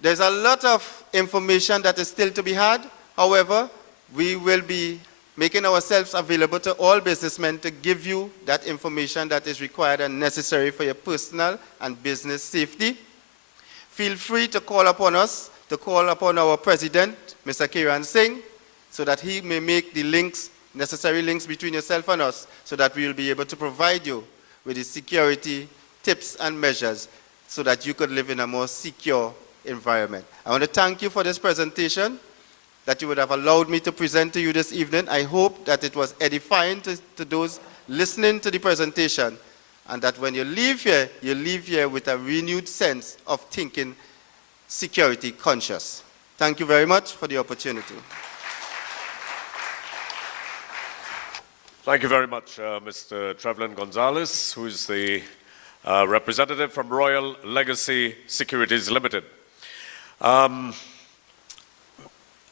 There's a lot of information that is still to be had. However, we will be making ourselves available to all businessmen to give you that information that is required and necessary for your personal and business safety. Feel free to call upon us, to call upon our president, Mr. Kiran Singh, so that he may make the links, necessary links between yourself and us, so that we will be able to provide you with the security tips and measures so that you could live in a more secure environment. I want to thank you for this presentation that you would have allowed me to present to you this evening. I hope that it was edifying to those listening to the presentation, and that when you leave here with a renewed sense of thinking security conscious. Thank you very much for the opportunity. Thank you very much, Mr. Trevelyan Gonzalez, who is the representative from Royal Legacy Securities Limited.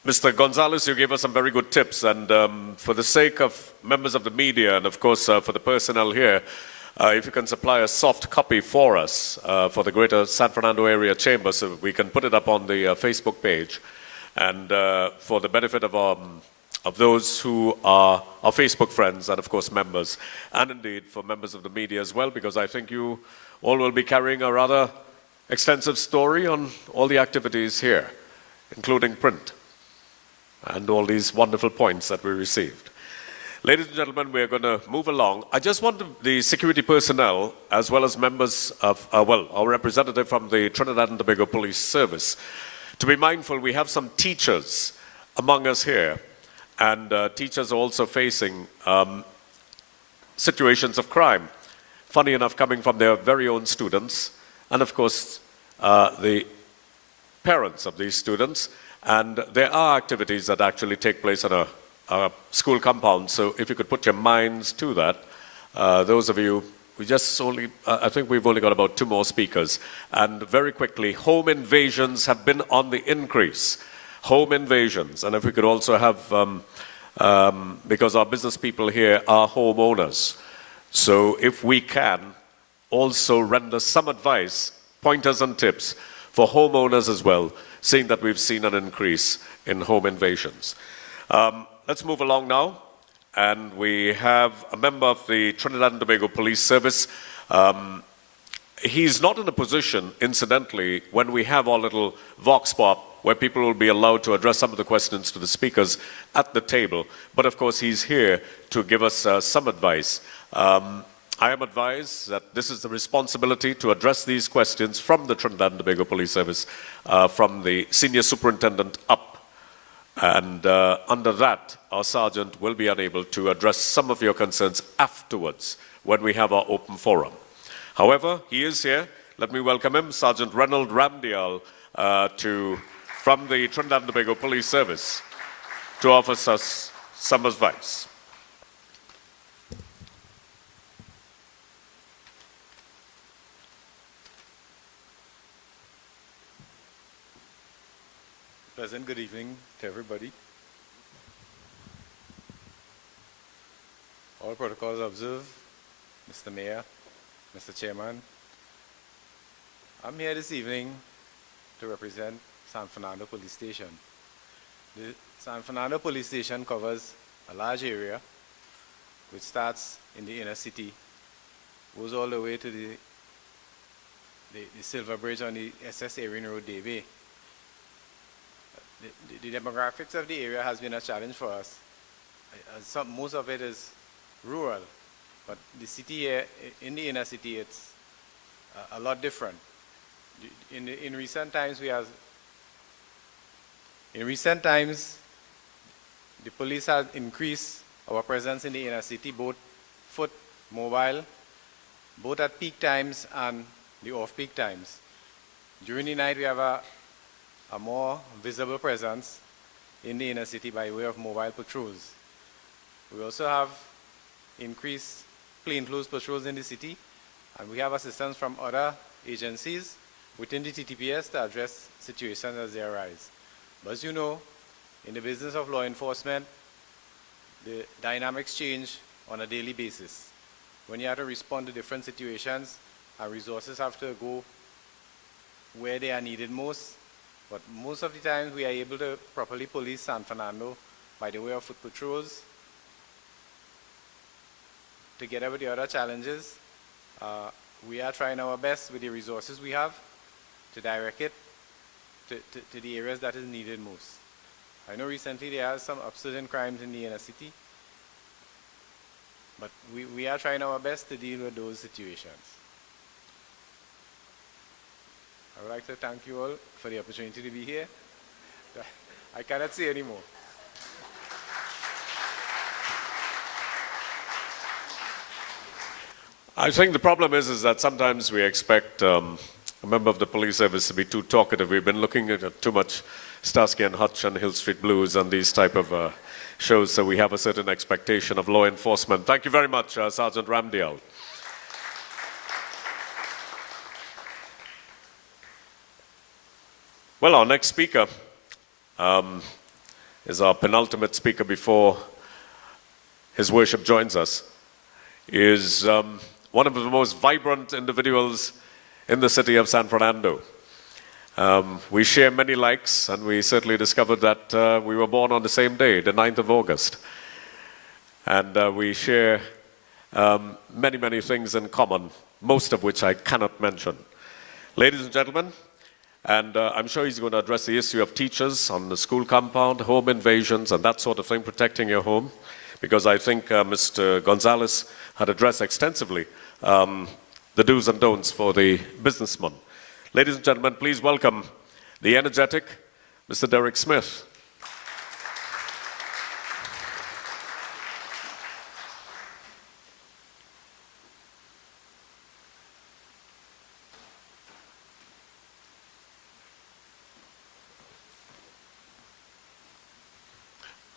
Mr. Gonzalez, you gave us some very good tips, and for the sake of members of the media and, of course, for the personnel here, if you can supply a soft copy for us for the Greater San Fernando Area Chamber, so we can put it up on the Facebook page, and for the benefit of those who are our Facebook friends and, of course, members, and indeed for members of the media as well, because I think you all will be carrying a rather extensive story on all the activities here, including print, and all these wonderful points that we received. Ladies and gentlemen, we're going to move along. I just want the security personnel, as well as members of, our representative from the Trinidad and Tobago Police Service, to be mindful we have some teachers among us here, and teachers are also facing situations of crime. Funny enough, coming from their very own students, and of course, the parents of these students. And there are activities that actually take place on a school compound. So if you could put your minds to that, those of you, I think we've only got about 2 more speakers. And very quickly, home invasions have been on the increase. Home invasions. And if we could also have, because our business people here are homeowners. So if we can also render some advice, pointers and tips for homeowners as well, seeing that we've seen an increase in home invasions. Let's move along now. And we have a member of the Trinidad and Tobago Police Service. He's not in a position, incidentally, when we have our little vox pop, where people will be allowed to address some of the questions to the speakers at the table. But of course, he's here to give us some advice. I am advised that this is the responsibility to address these questions from the Trinidad and Tobago Police Service, from the senior superintendent up. And under that, our sergeant will be unable to address some of your concerns afterwards when we have our open forum. However, he is here. Let me welcome him, Sergeant Reynold Ramdial, from the Trinidad and Tobago Police Service, to offer us some advice. Pleasant good evening to everybody. All protocols observed, Mr. Mayor, Mr. Chairman. I'm here this evening to represent San Fernando Police Station. The San Fernando Police Station covers a large area which starts in the inner city, goes all the way to the Silver Bridge on the SS Erin Road, Davie. The demographics of the area has been a challenge for us. Most of it is rural, but the city here, in the inner city, it's a lot different. In recent times, the police has increased our presence in the inner city, both foot, mobile, both at peak times and the off-peak times. During the night, we have a more visible presence in the inner city by way of mobile patrols. We also have increased plainclothes patrols in the city, and we have assistance from other agencies within the TTPS to address situations as they arise. But as you know, in the business of law enforcement, the dynamics change on a daily basis. When you have to respond to different situations, our resources have to go where they are needed most. But most of the time, we are able to properly police San Fernando by the way of foot patrols. Together with the other challenges, we are trying our best with the resources we have to direct it to the areas that is needed most. I know recently there are some upsurging crimes in the inner city, but we are trying our best to deal with those situations. I would like to thank you all for the opportunity to be here. I cannot say any more. I think the problem is that sometimes we expect a member of the police service to be too talkative. We've been looking at too much Starsky and Hutch and Hill Street Blues and these type of shows, so we have a certain expectation of law enforcement. Thank you very much, Sergeant Ramdial. Well, our next speaker is our penultimate speaker before His Worship joins us. He is one of the most vibrant individuals in the city of San Fernando. We share many likes, and we certainly discovered that we were born on the same day, the 9th of August. And we share many, many things in common, most of which I cannot mention. Ladies and gentlemen, and I'm sure he's going to address the issue of teachers on the school compound, home invasions, and that sort of thing, protecting your home, because I think Mr. Gonzalez had addressed extensively the do's and don'ts for the businessman. Ladies and gentlemen, please welcome the energetic Mr. Derek Smith.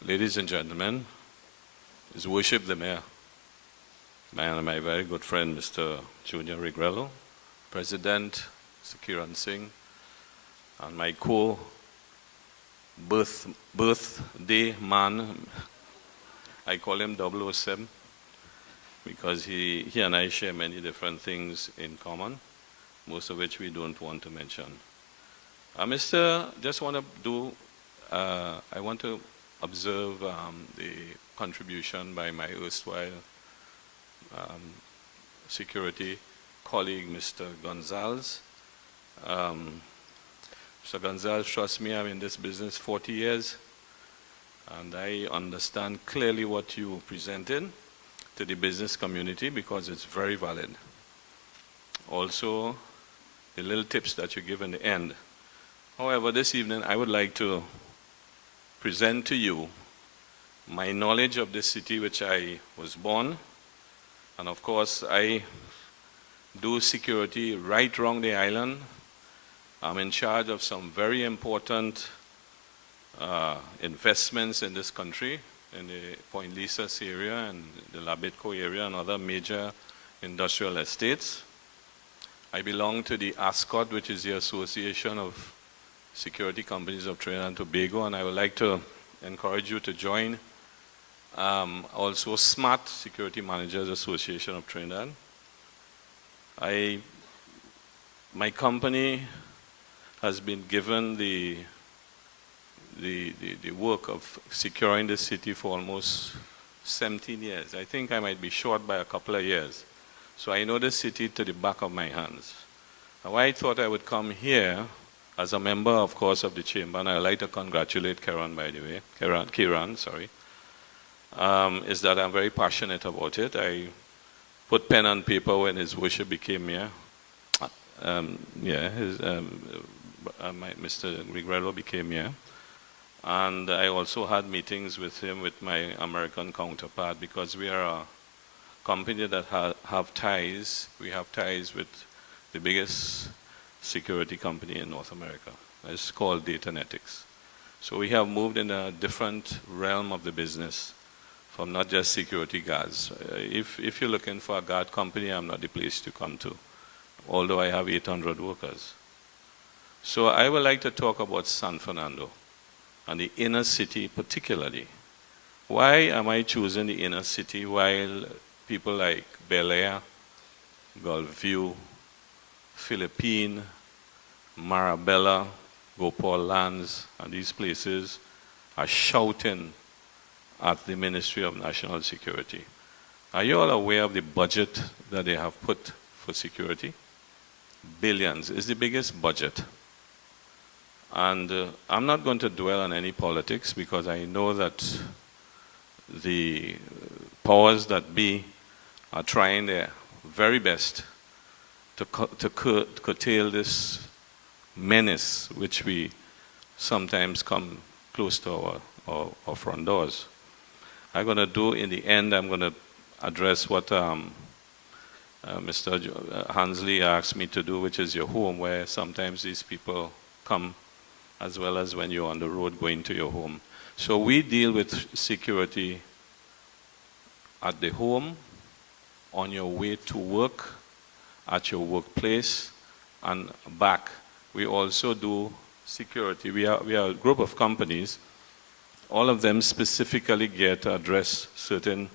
Ladies and gentlemen, His Worship the Mayor, my very good friend, Mr. Junior Regrello, President, Mr. Kiran Singh, and my birthday man, I call him 007, because he and I share many different things in common, most of which we don't want to mention. Just want to do, I want to observe the contribution by my erstwhile security colleague, Mr. Gonzalez. Mr. Gonzalez, trust me, I'm in this business 40 years, and I understand clearly what you presented to the business community because it's very valid. Also, the little tips that you give in the end. However, this evening I would like to present to you my knowledge of this city which I was born, and of course I do security right around the island. I'm in charge of some very important investments in this country, in the Point Lisas area and the Labitco area and other major industrial estates. I belong to the ASCOT, which is the Association of Security Companies of Trinidad and Tobago, and I would like to encourage you to join also SMART, Security Managers Association of Trinidad. I my company has been given the work of securing the city for almost 17 years. I think I might be short by a couple of years. So I know the city to the back of my hands. Now, I thought I would come here as a member, of course, of the chamber, and I'd like to congratulate Kiran, by the way, Kiran, sorry, is that I'm very passionate about it. I put pen on paper when his worship became mayor. Mr. Grigrello became mayor. And I also had meetings with him, with my American counterpart, because we are a company that have ties. We have ties with the biggest security company in North America. It's called Datanetics. So we have moved in a different realm of the business from not just security guards. If you're looking for a guard company, I'm not the place to come to, although I have 800 workers. So I would like to talk about San Fernando and the inner city particularly. Why am I choosing the inner city while people like Bel Air, Gulfview, Philippine, Marabella, Gopal Lands, and these places are shouting at the Ministry of National Security? Are you all aware of the budget that they have put for security? Billions. It's the biggest budget. And I'm not going to dwell on any politics because I know that the powers that be are trying their very best to curtail this menace which we sometimes come close to our front doors. I'm going to do, in the end, I'm going to address what Mr. Hansley asked me to do, which is your home, where sometimes these people come as well as when you're on the road going to your home. So we deal with security at the home, on your way to work, at your workplace, and back. We also do security. We are a group of companies. All of them specifically get to address certain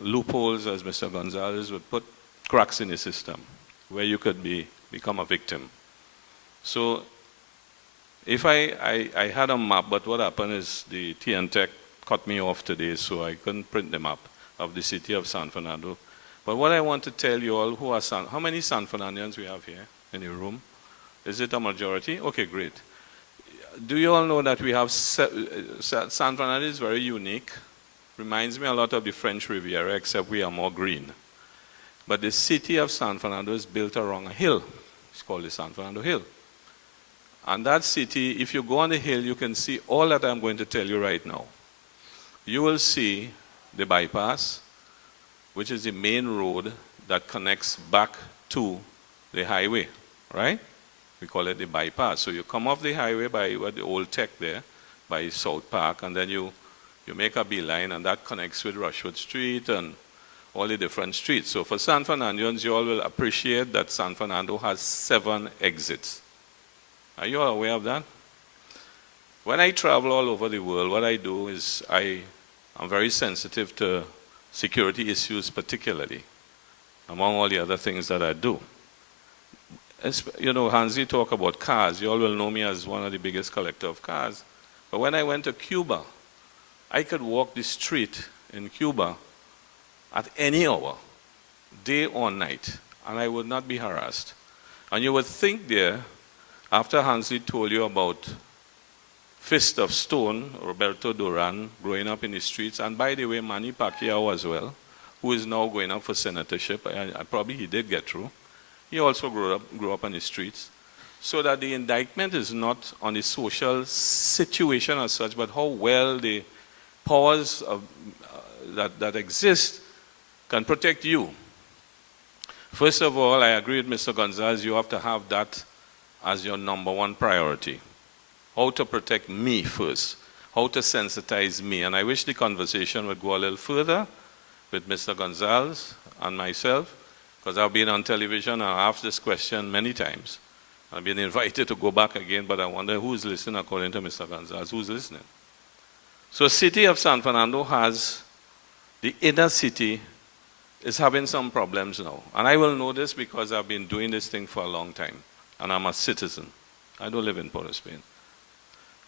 loopholes, as Mr. Gonzalez would put, cracks in the system, where you could become a victim. So if I had a map, but what happened is the TNTech cut me off today, so I couldn't print the map of the city of San Fernando. But what I want to tell you all, how many San Fernandians we have here in the room? Is it a majority? Okay, great. Do you all know that we have, San Fernando is very unique. Reminds me a lot of the French Riviera, except we are more green. But the city of San Fernando is built around a hill. It's called the San Fernando Hill. And that city, if you go on the hill, you can see all that I'm going to tell you right now. You will see the bypass, which is the main road that connects back to the highway, right? We call it the bypass. So you come off the highway by the old tech there, by South Park, and then you make a beeline, and that connects with Rushwood Street and all the different streets. So for San Fernandians, you all will appreciate that San Fernando has 7 exits. Are you all aware of that? When I travel all over the world, what I do is I'm very sensitive to security issues particularly, among all the other things that I do. You know, Hansi talk about cars. You all will know me as one of the biggest collector of cars. But when I went to Cuba, I could walk the street in Cuba at any hour, day or night, and I would not be harassed. And you would think there, after Hansley told you about Fist of Stone, Roberto Duran, growing up in the streets, and by the way, Manny Pacquiao as well, who is now going up for senatorship, probably he did get through. He also grew up on the streets. So that the indictment is not on the social situation as such, but how well the powers that exist can protect you. First of all, I agree with Mr. Gonzalez, you have to have that as your #1 priority. How to protect me first, how to sensitize me. And I wish the conversation would go a little further with Mr. Gonzalez and myself, because I've been on television and I've asked this question many times. I've been invited to go back again, but I wonder who's listening according to Mr. Gonzalez. Who's listening? So city of San Fernando has the inner city is having some problems now. And I will know this because I've been doing this thing for a long time, and I'm a citizen. I don't live in Port of Spain.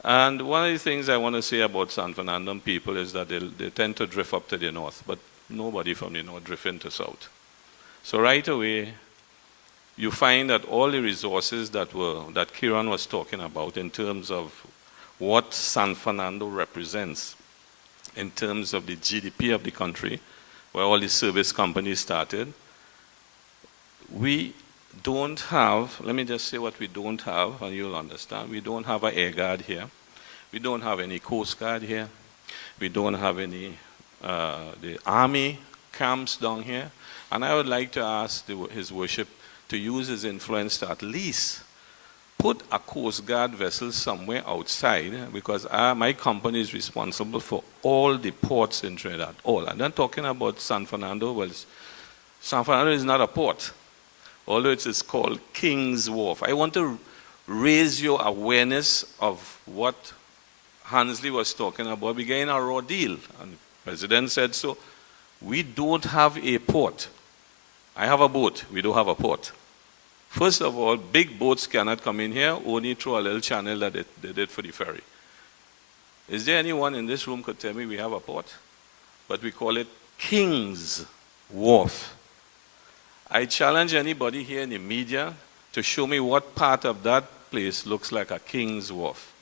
And one of the things I want to say about San Fernando people is that they tend to drift up to the north, but nobody from the north drift into south. So right away, you find that all the resources that Kieran was talking about in terms of what San Fernando represents, in terms of the GDP of the country, where all the service companies started, we don't have, let me just say what we don't have, and you'll understand. We don't have an air guard here. We don't have any coast guard here. We don't have any, the army camps down here. And I would like to ask His Worship to use his influence to at least put a Coast Guard vessel somewhere outside, because my company is responsible for all the ports in Trinidad, all. I'm not talking about San Fernando. Well, San Fernando is not a port, although it is called King's Wharf. I want to raise your awareness of what Hansley was talking about. We're getting a raw deal, and the President said so. We don't have a port. I have a boat. We don't have a port. First of all, big boats cannot come in here only through a little channel that they did for the ferry. Is there anyone in this room could tell me we have a port? But we call it King's Wharf. I challenge anybody here in the media to show me what part of that place looks like a King's Wharf.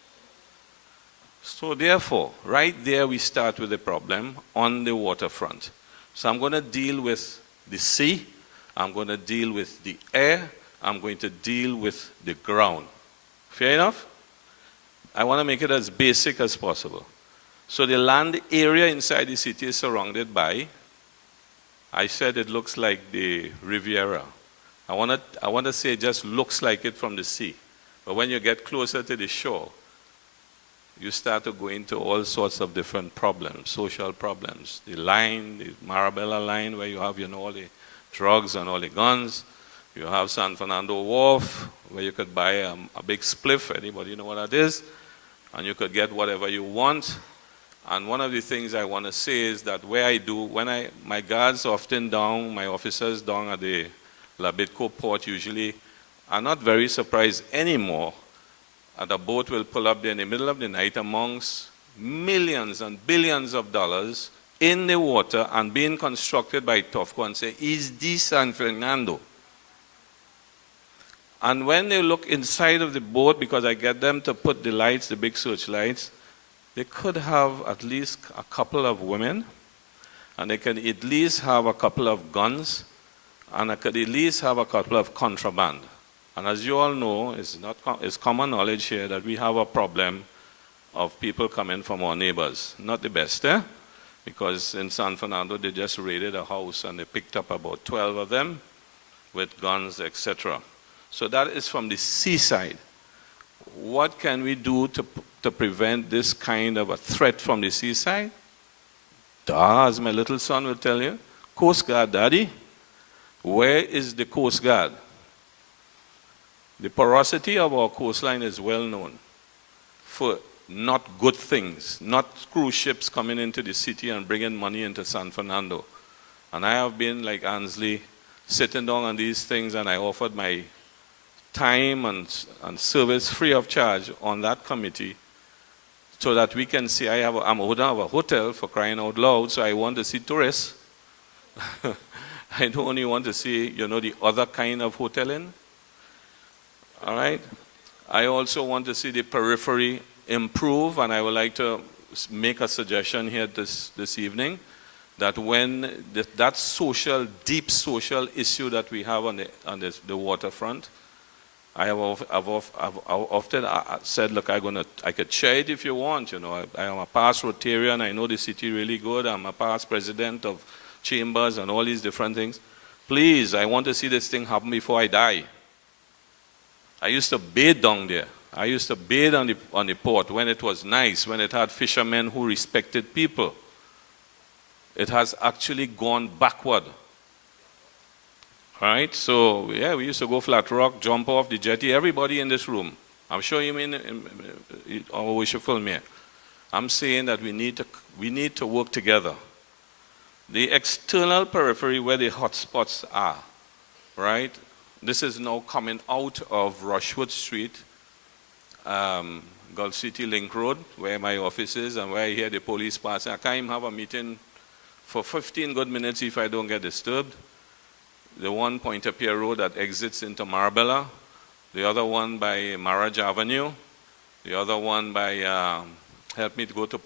So therefore, right there we start with the problem on the waterfront. So I'm going to deal with the sea, I'm going to deal with the air, I'm going to deal with the ground. Fair enough? I want to make it as basic as possible. So the land area inside the city is surrounded by, I said it looks like the Riviera. I want to say it just looks like it from the sea. But when you get closer to the shore, you start to go into all sorts of different problems, social problems. The line, the Marabella line, where you have, all the drugs and all the guns. You have San Fernando Wharf, where you could buy a big spliff. Anybody know what that is? And you could get whatever you want. And one of the things I want to say is that my guards often down, my officers down at the Labitco port usually are not very surprised anymore. And a boat will pull up there in the middle of the night amongst millions and billions of dollars in the water and being constructed by TOFCO and say, is this San Fernando? And when they look inside of the boat, because I get them to put the lights, the big searchlights, they could have at least a couple of women, and they can at least have a couple of guns, and I could at least have a couple of contraband. And as you all know, it's common knowledge here that we have a problem of people coming from our neighbors. Not the best, eh? Because in San Fernando, they just raided a house and they picked up about 12 of them with guns, etc. So that is from the seaside. What can we do to prevent this kind of a threat from the seaside? As my little son will tell you, Coast Guard, Daddy, where is the Coast Guard? The porosity of our coastline is well known for not good things, not cruise ships coming into the city and bringing money into San Fernando. And I have been, like Hansley, sitting down on these things, and I offered my time and service free of charge on that committee so that we can see I'm owner of a hotel, for crying out loud, so I want to see tourists. I don't only want to see, the other kind of hoteling. All right? I also want to see the periphery improve, and I would like to make a suggestion here this evening that when that deep social issue that we have on the waterfront, I've often said, look, I could share it if you want. I am a past Rotarian. I know the city really good. I'm a past president of chambers and all these different things. Please, I want to see this thing happen before I die. I used to bathe down there. I used to bathe on the port when it was nice, when it had fishermen who respected people. It has actually gone backward. All right, so yeah, we used to go flat rock, jump off the jetty. Everybody in this room, I'm sure you mean our worshipful mayor. I'm saying that we need to work together. The external periphery where the hotspots are, right? This is now coming out of Rushwood Street, Gulf City Link Road, where my office is, and where I hear the police passing. I can't even have a meeting for 15 good minutes if I don't get disturbed. The one Pointe-a-Pierre Road that exits into Marbella, the other one by Marriage Avenue, the other one by, help me to go to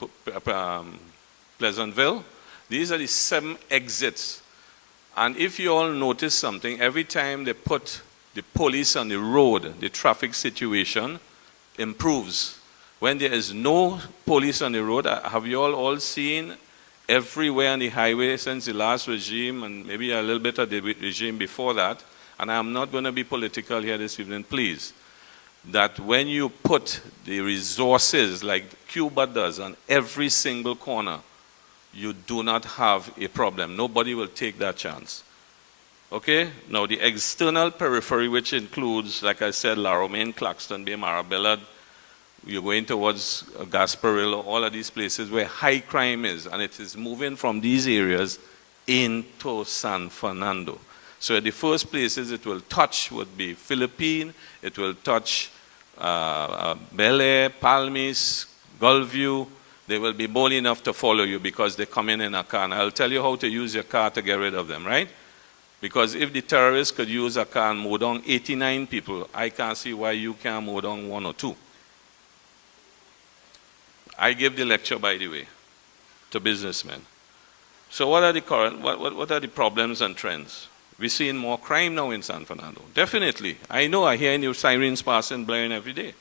Pleasantville. These are the 7 exits. And if you all notice something, every time they put the police on the road, the traffic situation improves. When there is no police on the road, have you all seen everywhere on the highway since the last regime, and maybe a little bit of the regime before that, and I'm not going to be political here this evening, please, that when you put the resources like Cuba does on every single corner, you do not have a problem. Nobody will take that chance. Okay? Now, the external periphery, which includes, like I said, La Romaine, Claxton Bay, Marabella, you're going towards Gasparillo, all of these places where high crime is, and it is moving from these areas into San Fernando. So the first places it will touch would be Philippine, it will touch Bel Air, Palmis, Gulfview. They will be bold enough to follow you because they come in a car. And I'll tell you how to use your car to get rid of them, right? Because if the terrorists could use a car and mow down 89 people, I can't see why you can't mow down 1 or 2. I gave the lecture, by the way, to businessmen. So what are the what are the problems and trends? We're seeing more crime now in San Fernando. Definitely. I know, I hear new sirens passing, blaring every day.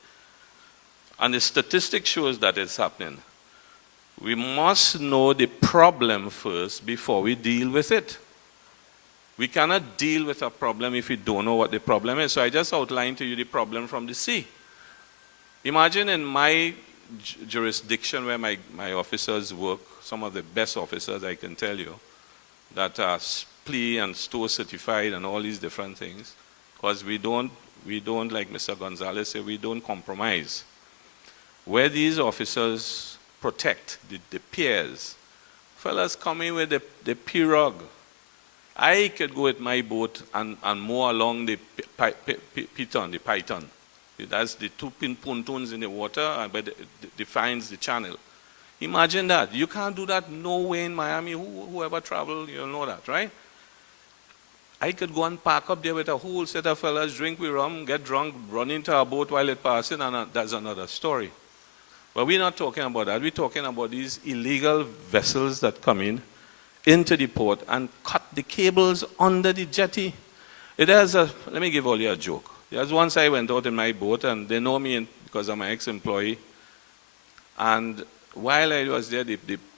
And the statistic shows that it's happening. We must know the problem first before we deal with it. We cannot deal with a problem if we don't know what the problem is. So I just outlined to you the problem from the sea. Imagine in my jurisdiction where my officers work, some of the best officers I can tell you, that are plea and store certified and all these different things, because we don't, like Mr. Gonzalez said, we don't compromise. Where these officers protect the peers, fellas coming with the pirogue. I could go with my boat and mow along the Python. That's the 2 pontoons in the water, but it defines the channel. Imagine that. You can't do that nowhere in Miami. Whoever travel, you'll know that, right? I could go and park up there with a whole set of fellas, drink with rum, get drunk, run into a boat while it's passing, and that's another story. But we're not talking about that. We're talking about these illegal vessels that come in into the port and cut the cables under the jetty. Let me give all you a joke. There's once I went out in my boat, and they know me because I'm an ex-employee. And while I was there, the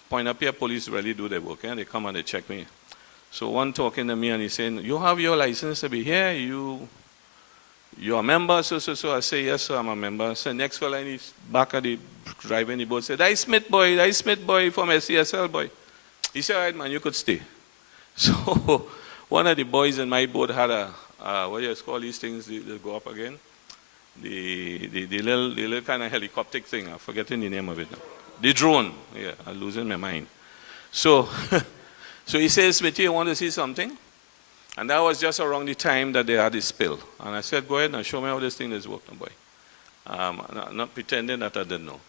Pointe-a-Pierre police really do their work, and they come and they check me. So one talking to me, and he's saying, "You have your license to be here? You're a member?" So I say, "Yes, sir, I'm a member." So next fella in his back of the driving the boat said, "That's Smith boy from SCSL boy." He said, "All right, man, you could stay." So one of the boys in my boat had what do you call these things that go up again? The little kind of helicopter thing. I'm forgetting the name of it now. The drone. Yeah, I'm losing my mind. So, so he says, "Smithy, you want to see something?" And that was just around the time that they had the spill. And I said, "Go ahead and show me how this thing is working, boy." Not pretending that I didn't know.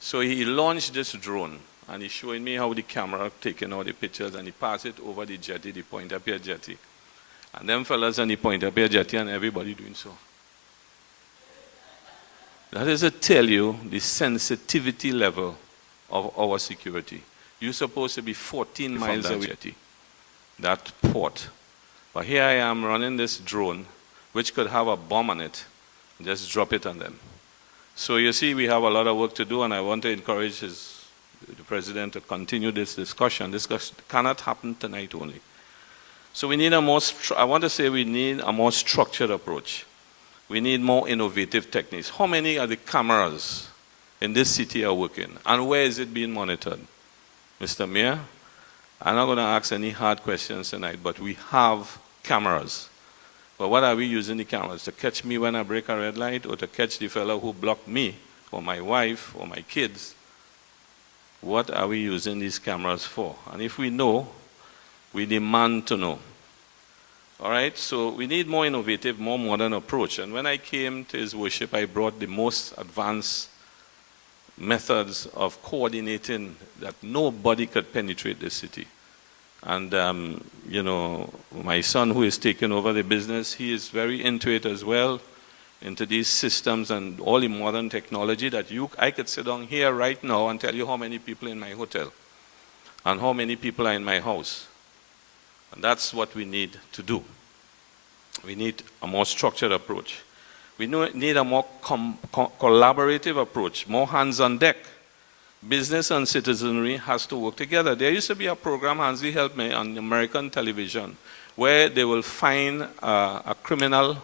So he launched this drone, and he's showing me how the camera taking all the pictures, and he passed it over the jetty, the Pointe-a-Pierre jetty. And them fellas on the Pointe-a-Pierre jetty and everybody doing so. That is to tell you the sensitivity level of our security. You're supposed to be 14 miles away from that port. But here I am running this drone, which could have a bomb on it, and just drop it on them. So you see, we have a lot of work to do, and I want to encourage the President to continue this discussion. This cannot happen tonight only. So we need we need a more structured approach. We need more innovative techniques. How many of the cameras in this city are working? And where is it being monitored? Mr. Mayor, I'm not going to ask any hard questions tonight, but we have cameras. But what are we using the cameras? To catch me when I break a red light, or to catch the fellow who blocked me, or my wife, or my kids? What are we using these cameras for? And if we know, We demand to know. All right, so we need more innovative, more modern approach. And when I came to his worship, I brought the most advanced methods of coordinating that nobody could penetrate the city. And, you know, my son who is taking over the business, he is very into it as well, into these systems and all the modern technology that I could sit down here right now and tell you how many people in my hotel and how many people are in my house. And that's what we need to do. We need a more structured approach. We need a more collaborative approach, more hands on deck. Business and citizenry has to work together. There used to be a program, Hansley helped me, on American television, where they will find a criminal.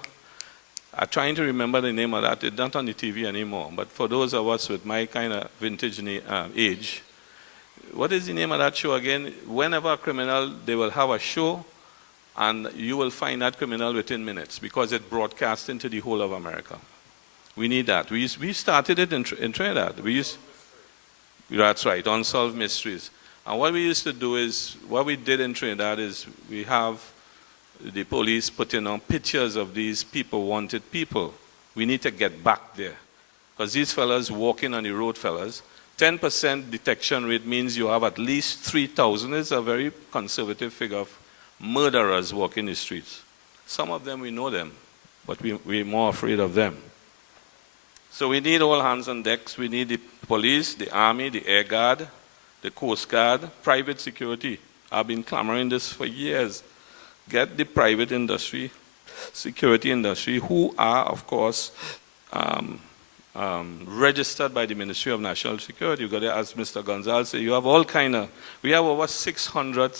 I'm trying to remember the name of that. It's not on the TV anymore. But for those of us with my kind of vintage age, what is the name of that show again? Whenever a criminal, they will have a show, and you will find that criminal within minutes because it broadcasts into the whole of America. We need that. We started it in Trinidad. That's right, Unsolved Mysteries. And what we used to do is, what we did in Trinidad is we have the police putting on pictures of these wanted people. We need to get back there. Because these fellas walking on the road, 10% detection rate means you have at least 3,000. It's a very conservative figure of murderers walking the streets. Some of them, we know them, but we're more afraid of them. So we need all hands on decks. We need the police, the army, the air guard, the coast guard, private security. I've been clamoring this for years. Get the private industry, security industry, who are, of course, registered by the Ministry of National Security. You've got to ask Mr. Gonzalez, say, you have all kind of, we have over 600,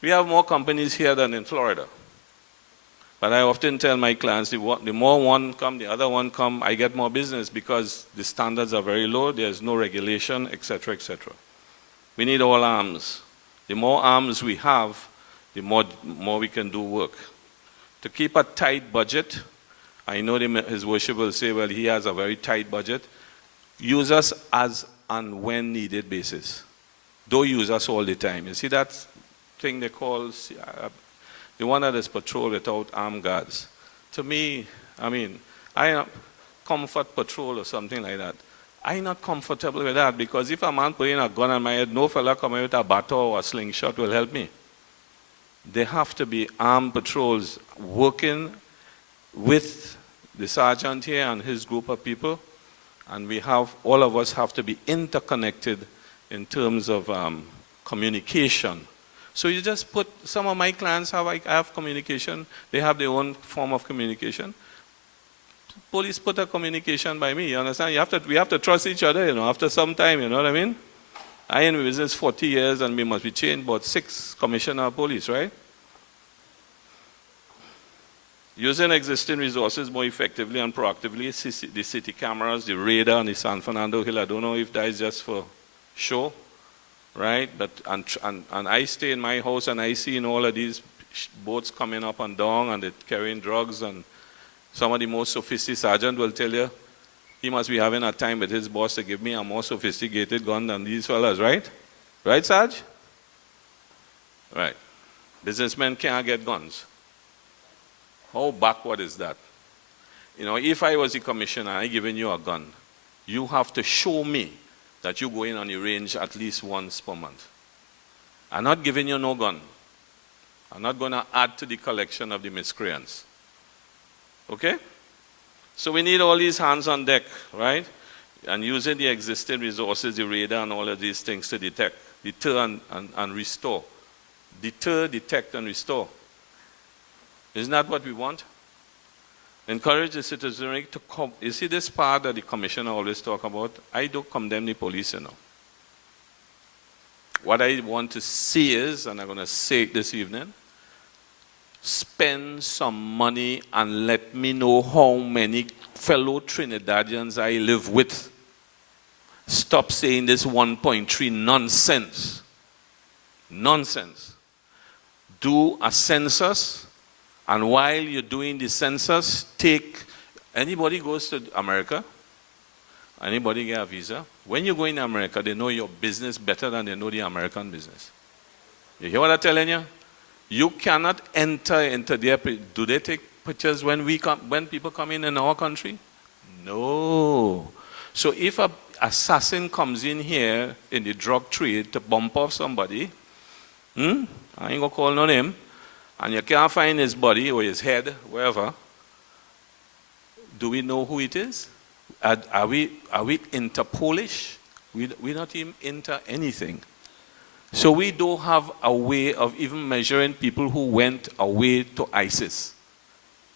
we have more companies here than in Florida. But I often tell my clients, the more one come, the other one come, I get more business because the standards are very low, there's no regulation, etc., etc. We need all arms. The more arms we have, the more we can do work. To keep a tight budget, I know his worship will say, well, he has a very tight budget. Use us as and when needed basis. Don't use us all the time. You see that thing they call, the one that is patrol without armed guards. To me, I mean, I comfort patrol or something like that. I'm not comfortable with that because if a man putting a gun on my head, no fella coming with a baton or a slingshot will help me. There have to be armed patrols working with the sergeant here and his group of people, and all of us have to be interconnected in terms of communication. So you just put, some of my clients have communication, they have their own form of communication. Police put a communication by me, you understand? We have to trust each other, after some time, you know what I mean? I in business 40 years and we must be changed about 6 commissioner of police, right? Using existing resources more effectively and proactively, the city cameras, the radar on the San Fernando Hill, I don't know if that is just for show, right? But and I stay in my house and I see in all of these boats coming up and down and they're carrying drugs, and some of the most sophisticated sergeant will tell you he must be having a time with his boss to give me a more sophisticated gun than these fellas, right? Right, Sarge? Right. Businessmen can't get guns. How backward is that? If I was the commissioner and I giving you a gun, you have to show me that you go in on the range at least once per month. I'm not giving you no gun. I'm not going to add to the collection of the miscreants. Okay? So we need all these hands on deck, right? And using the existing resources, the radar and all of these things to detect, deter and restore. Deter, detect, and restore. Isn't that what we want? Encourage the citizenry to come. You see this part that the commissioner always talk about? I don't condemn the police, What I want to see is, and I'm going to say it this evening, spend some money and let me know how many fellow Trinidadians I live with. Stop saying this 1.3 nonsense. Nonsense. Do a census, and while you're doing the census, anybody goes to America, anybody get a visa. When you go in America, they know your business better than they know the American business. You hear what I'm telling you? You cannot enter into their. Do they take pictures when people come in our country? No. So if an assassin comes in here in the drug trade to bump off somebody, I ain't gonna call no name, and you can't find his body or his head, wherever, do we know who it is? Are we Interpolish? We're not even into anything. So we don't have a way of even measuring people who went away to ISIS.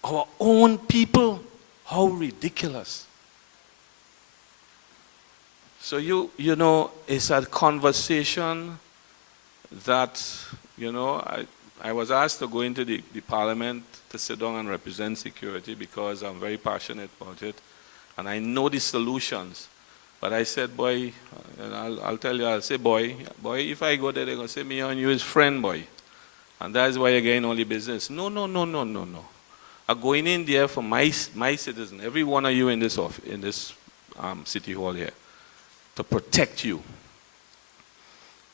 Our own people, how ridiculous. So you know, it's a conversation that, you know, I was asked to go into the parliament to sit down and represent security because I'm very passionate about it. And I know the solutions. But I said, boy, and I'll tell you, I'll say, boy, if I go there, they're going to say me and you is friend, boy. And that's why you're getting all the business. No. I'm going in there for my citizen, every one of you in this city hall here, to protect you.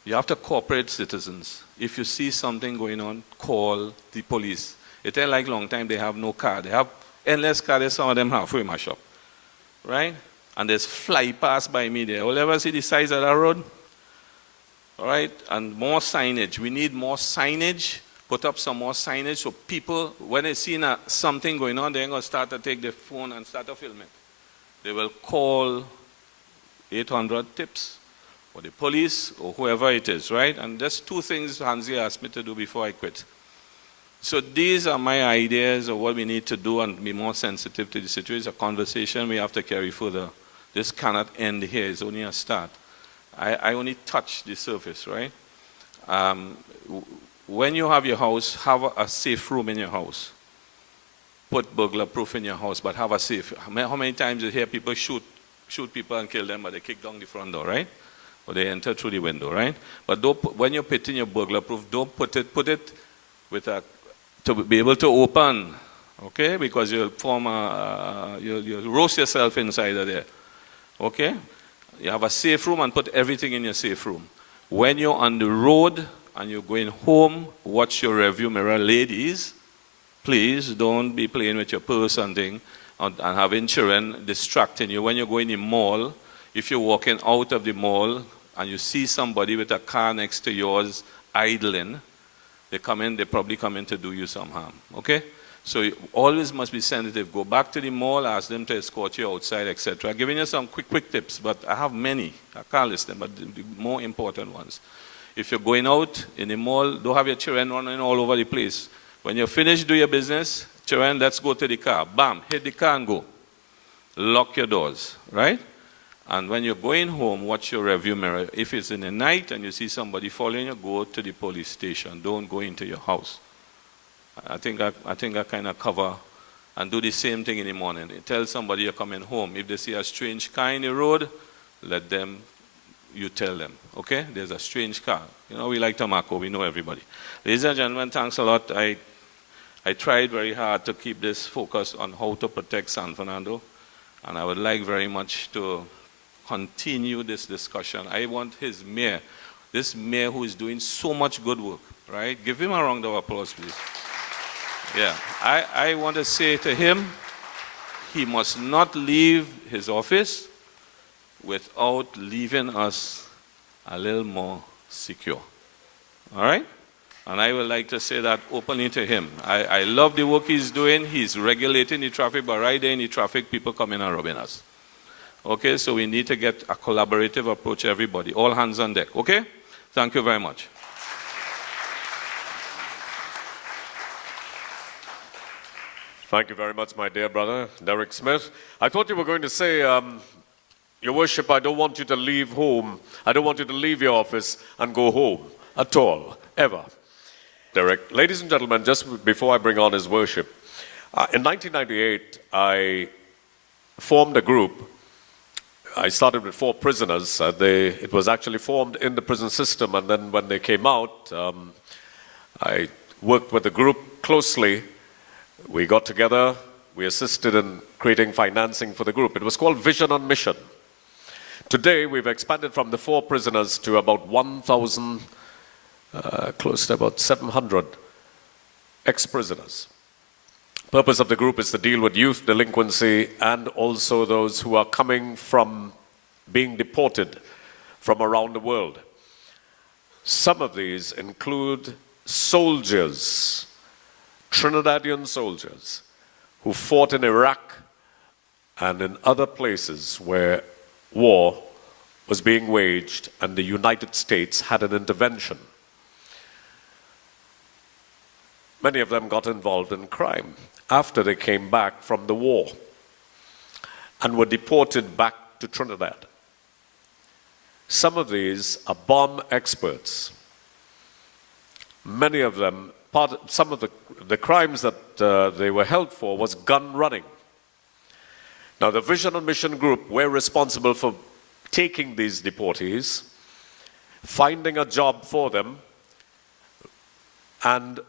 You have to cooperate citizens. If you see something going on, call the police. It ain't like long time they have no car. They have endless cars, some of them halfway my shop. Right? And there's fly past by me there. Will you ever see the size of that road? All right? And more signage. We need more signage. Put up some more signage so people, when they see something going on, they're going to start to take their phone and start to film it. They will call 800 tips, or the police, or whoever it is, right? And there's two things Hansley asked me to do before I quit. So these are my ideas of what we need to do and be more sensitive to the situation. It's a conversation we have to carry further. This cannot end here. It's only a start. I only touch the surface, right? When you have your house, have a safe room in your house. Put burglar proof in your house, but have a safe. How many times you hear people shoot people and kill them, but they kick down the front door, right? Or they enter through the window, right? But when you're putting your burglar proof, don't put it with to be able to open, okay? Because you'll you'll roast yourself inside of there, okay? You have a safe room and put everything in your safe room. When you're on the road and you're going home, watch your rearview mirror. Ladies, please don't be playing with your purse and thing and having children distracting you. When you're going in the mall, if you're walking out of the mall and you see somebody with a car next to yours idling, they probably come in to do you some harm, okay? So you always must be sensitive. Go back to the mall, ask them to escort you outside, etc. I'm giving you some quick tips, but I have many. I can't list them, but the more important ones. If you're going out in the mall, don't have your children running all over the place. When you're finished, do your business. Children, let's go to the car. Bam, hit the car and go. Lock your doors, right? And when you're going home, watch your rearview mirror. If it's in the night and you see somebody following you, go to the police station. Don't go into your house. I think I kind of cover and do the same thing in the morning. Tell somebody you're coming home. If they see a strange car in the road, you tell them, okay? There's a strange car. You know, we like tobacco. We know everybody. Ladies and gentlemen, thanks a lot. I tried very hard to keep this focus on how to protect San Fernando, and I would like very much to continue this discussion. I want this mayor who is doing so much good work, right? Give him a round of applause, please. Yeah, I want to say to him, he must not leave his office without leaving us a little more secure. All right? And I would like to say that openly to him. I love the work he's doing. He's regulating the traffic, but right there in the traffic, people come in and robbing us. Okay, so we need to get a collaborative approach, everybody. All hands on deck, okay? Thank you very much. Thank you very much, my dear brother, Derek Smith. I thought you were going to say, Your Worship, I don't want you to leave home. I don't want you to leave your office and go home at all, ever. Derek, ladies and gentlemen, just before I bring on His Worship, in 1998, I formed a group. I started with 4 prisoners. It was actually formed in the prison system, and then when they came out, I worked with the group closely. We got together, we assisted in creating financing for the group. It was called Vision on Mission. Today, we've expanded from the 4 prisoners to about 1,000, close to about 700 ex-prisoners. Purpose of the group is to deal with youth delinquency and also those who are coming from being deported from around the world. Some of these include soldiers, Trinidadian soldiers, who fought in Iraq and in other places where war was being waged and the United States had an intervention. Many of them got involved in crime after they came back from the war and were deported back to Trinidad. Some of these are bomb experts. Many of them, some of the crimes that they were held for was gun running. Now, the Vision and Mission Group were responsible for taking these deportees, finding a job for them, and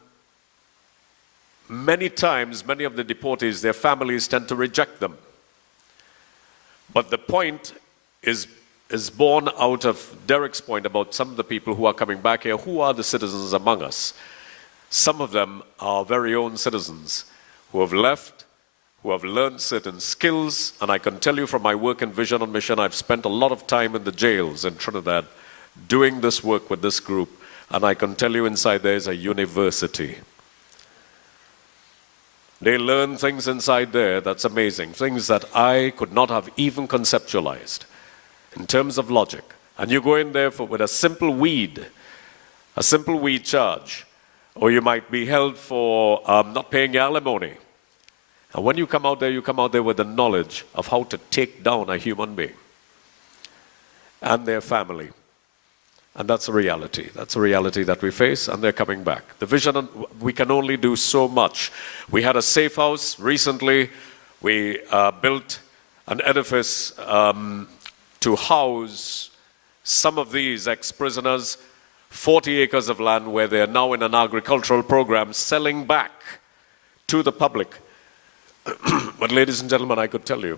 many times, many of the deportees, their families tend to reject them. But the point is born out of Derek's point about some of the people who are coming back here. Who are the citizens among us? Some of them are our very own citizens who have left, who have learned certain skills, and I can tell you from my work in Vision and Mission, I've spent a lot of time in the jails in Trinidad doing this work with this group, and I can tell you inside there is a university. They learn things inside there that's amazing, things that I could not have even conceptualized in terms of logic. And you go in there with a simple weed charge, or you might be held for not paying your alimony. And when you come out there with the knowledge of how to take down a human being and their family. And that's a reality. That's a reality that we face, and they're coming back. The vision, we can only do so much. We had a safe house recently. We built an edifice to house some of these ex-prisoners, 40 acres of land where they're now in an agricultural program selling back to the public. But ladies and gentlemen, I could tell you,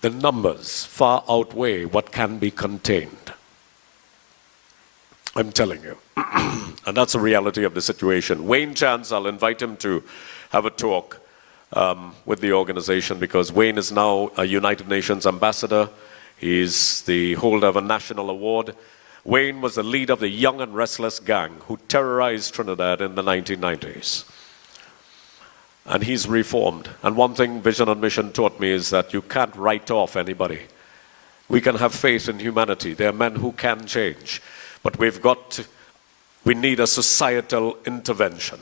the numbers far outweigh what can be contained. I'm telling you. And that's a reality of the situation. Wayne Chance, I'll invite him to have a talk with the organization, because Wayne is now a United Nations ambassador. He's the holder of a national award. Wayne was the leader of the Young and Restless gang who terrorized Trinidad in the 1990s. And he's reformed. And one thing Vision and Mission taught me is that you can't write off anybody. We can have faith in humanity. There are men who can change. But we need a societal intervention.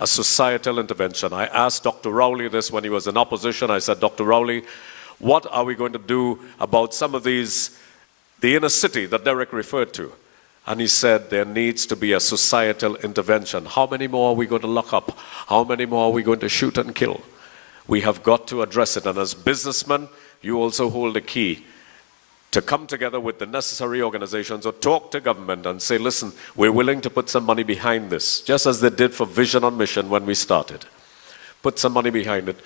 A societal intervention. I asked Dr. Rowley this when he was in opposition. I said, Dr. Rowley, what are we going to do about some of these, the inner city that Derek referred to? And he said there needs to be a societal intervention. How many more are we going to lock up? How many more are we going to shoot and kill? We have got to address it. And as businessmen, you also hold the key to come together with the necessary organizations or talk to government and say, listen, we're willing to put some money behind this, just as they did for Vision and Mission when we started. Put some money behind it,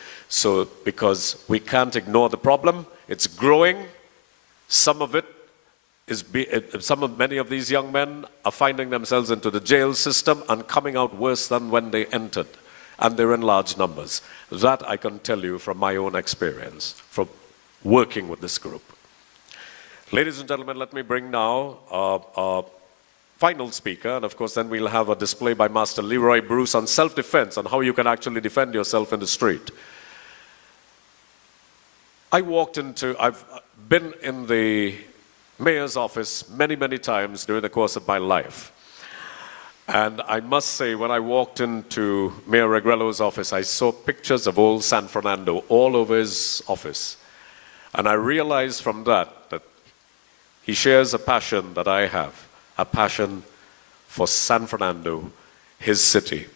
because we can't ignore the problem. It's growing. Many of these young men are finding themselves into the jail system and coming out worse than when they entered. And they're in large numbers. That I can tell you from my own experience, from working with this group. Ladies and gentlemen, let me bring now our final speaker. And of course, then we'll have a display by Master Leroy Bruce on self-defense and how you can actually defend yourself in the street. I've been in the mayor's office many, many times during the course of my life. And I must say, when I walked into Mayor Regrello's office, I saw pictures of old San Fernando all over his office. And I realized from that he shares a passion that I have, a passion for San Fernando, his city.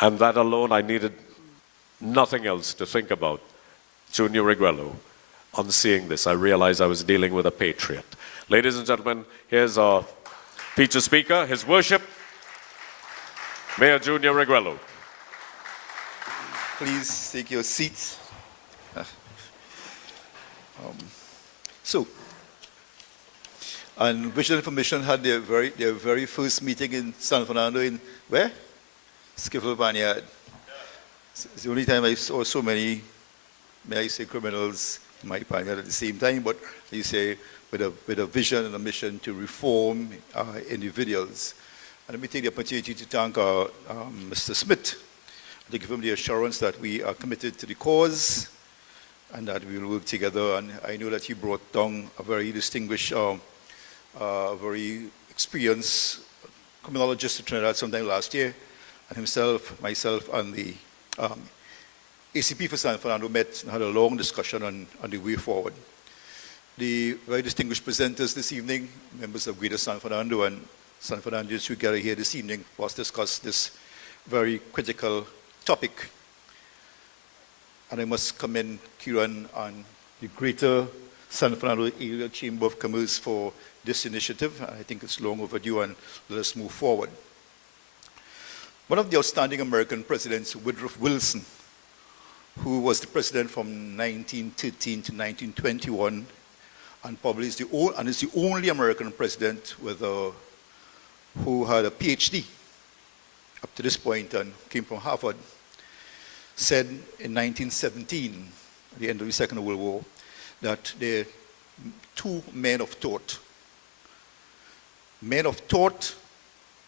And that alone, I needed nothing else to think about Junior Regrello. On seeing this, I realized I was dealing with a patriot. Ladies and gentlemen, here's our featured speaker, His Worship, Mayor Junior Regrello. Please take your seats. So, And Vision Information had their very first meeting in San Fernando in, where? Skiffle Vineyard. It's the only time I saw so many, may I say, criminals in my vineyard at the same time, but you say, with a vision and a mission to reform individuals. And let me take the opportunity to thank Mr. Smith, to give him the assurance that we are committed to the cause and that we will work together. And I know that he brought down a very distinguished, very experienced criminologist to Trinidad sometime last year, and himself, myself, and the ACP for San Fernando met and had a long discussion on the way forward. The very distinguished presenters this evening, members of Greater San Fernando and San Fernandans who gather here this evening for us to discuss this very critical topic. And I must commend Kieran and the Greater San Fernando Area Chamber of Commerce for this initiative. I think it's long overdue, and let us move forward. One of the outstanding American presidents, Woodrow Wilson, who was the president from 1913 to 1921, and probably is the only American president who had a PhD up to this point and came from Harvard, said in 1917, at the end of the Second World War, that there are two men of thought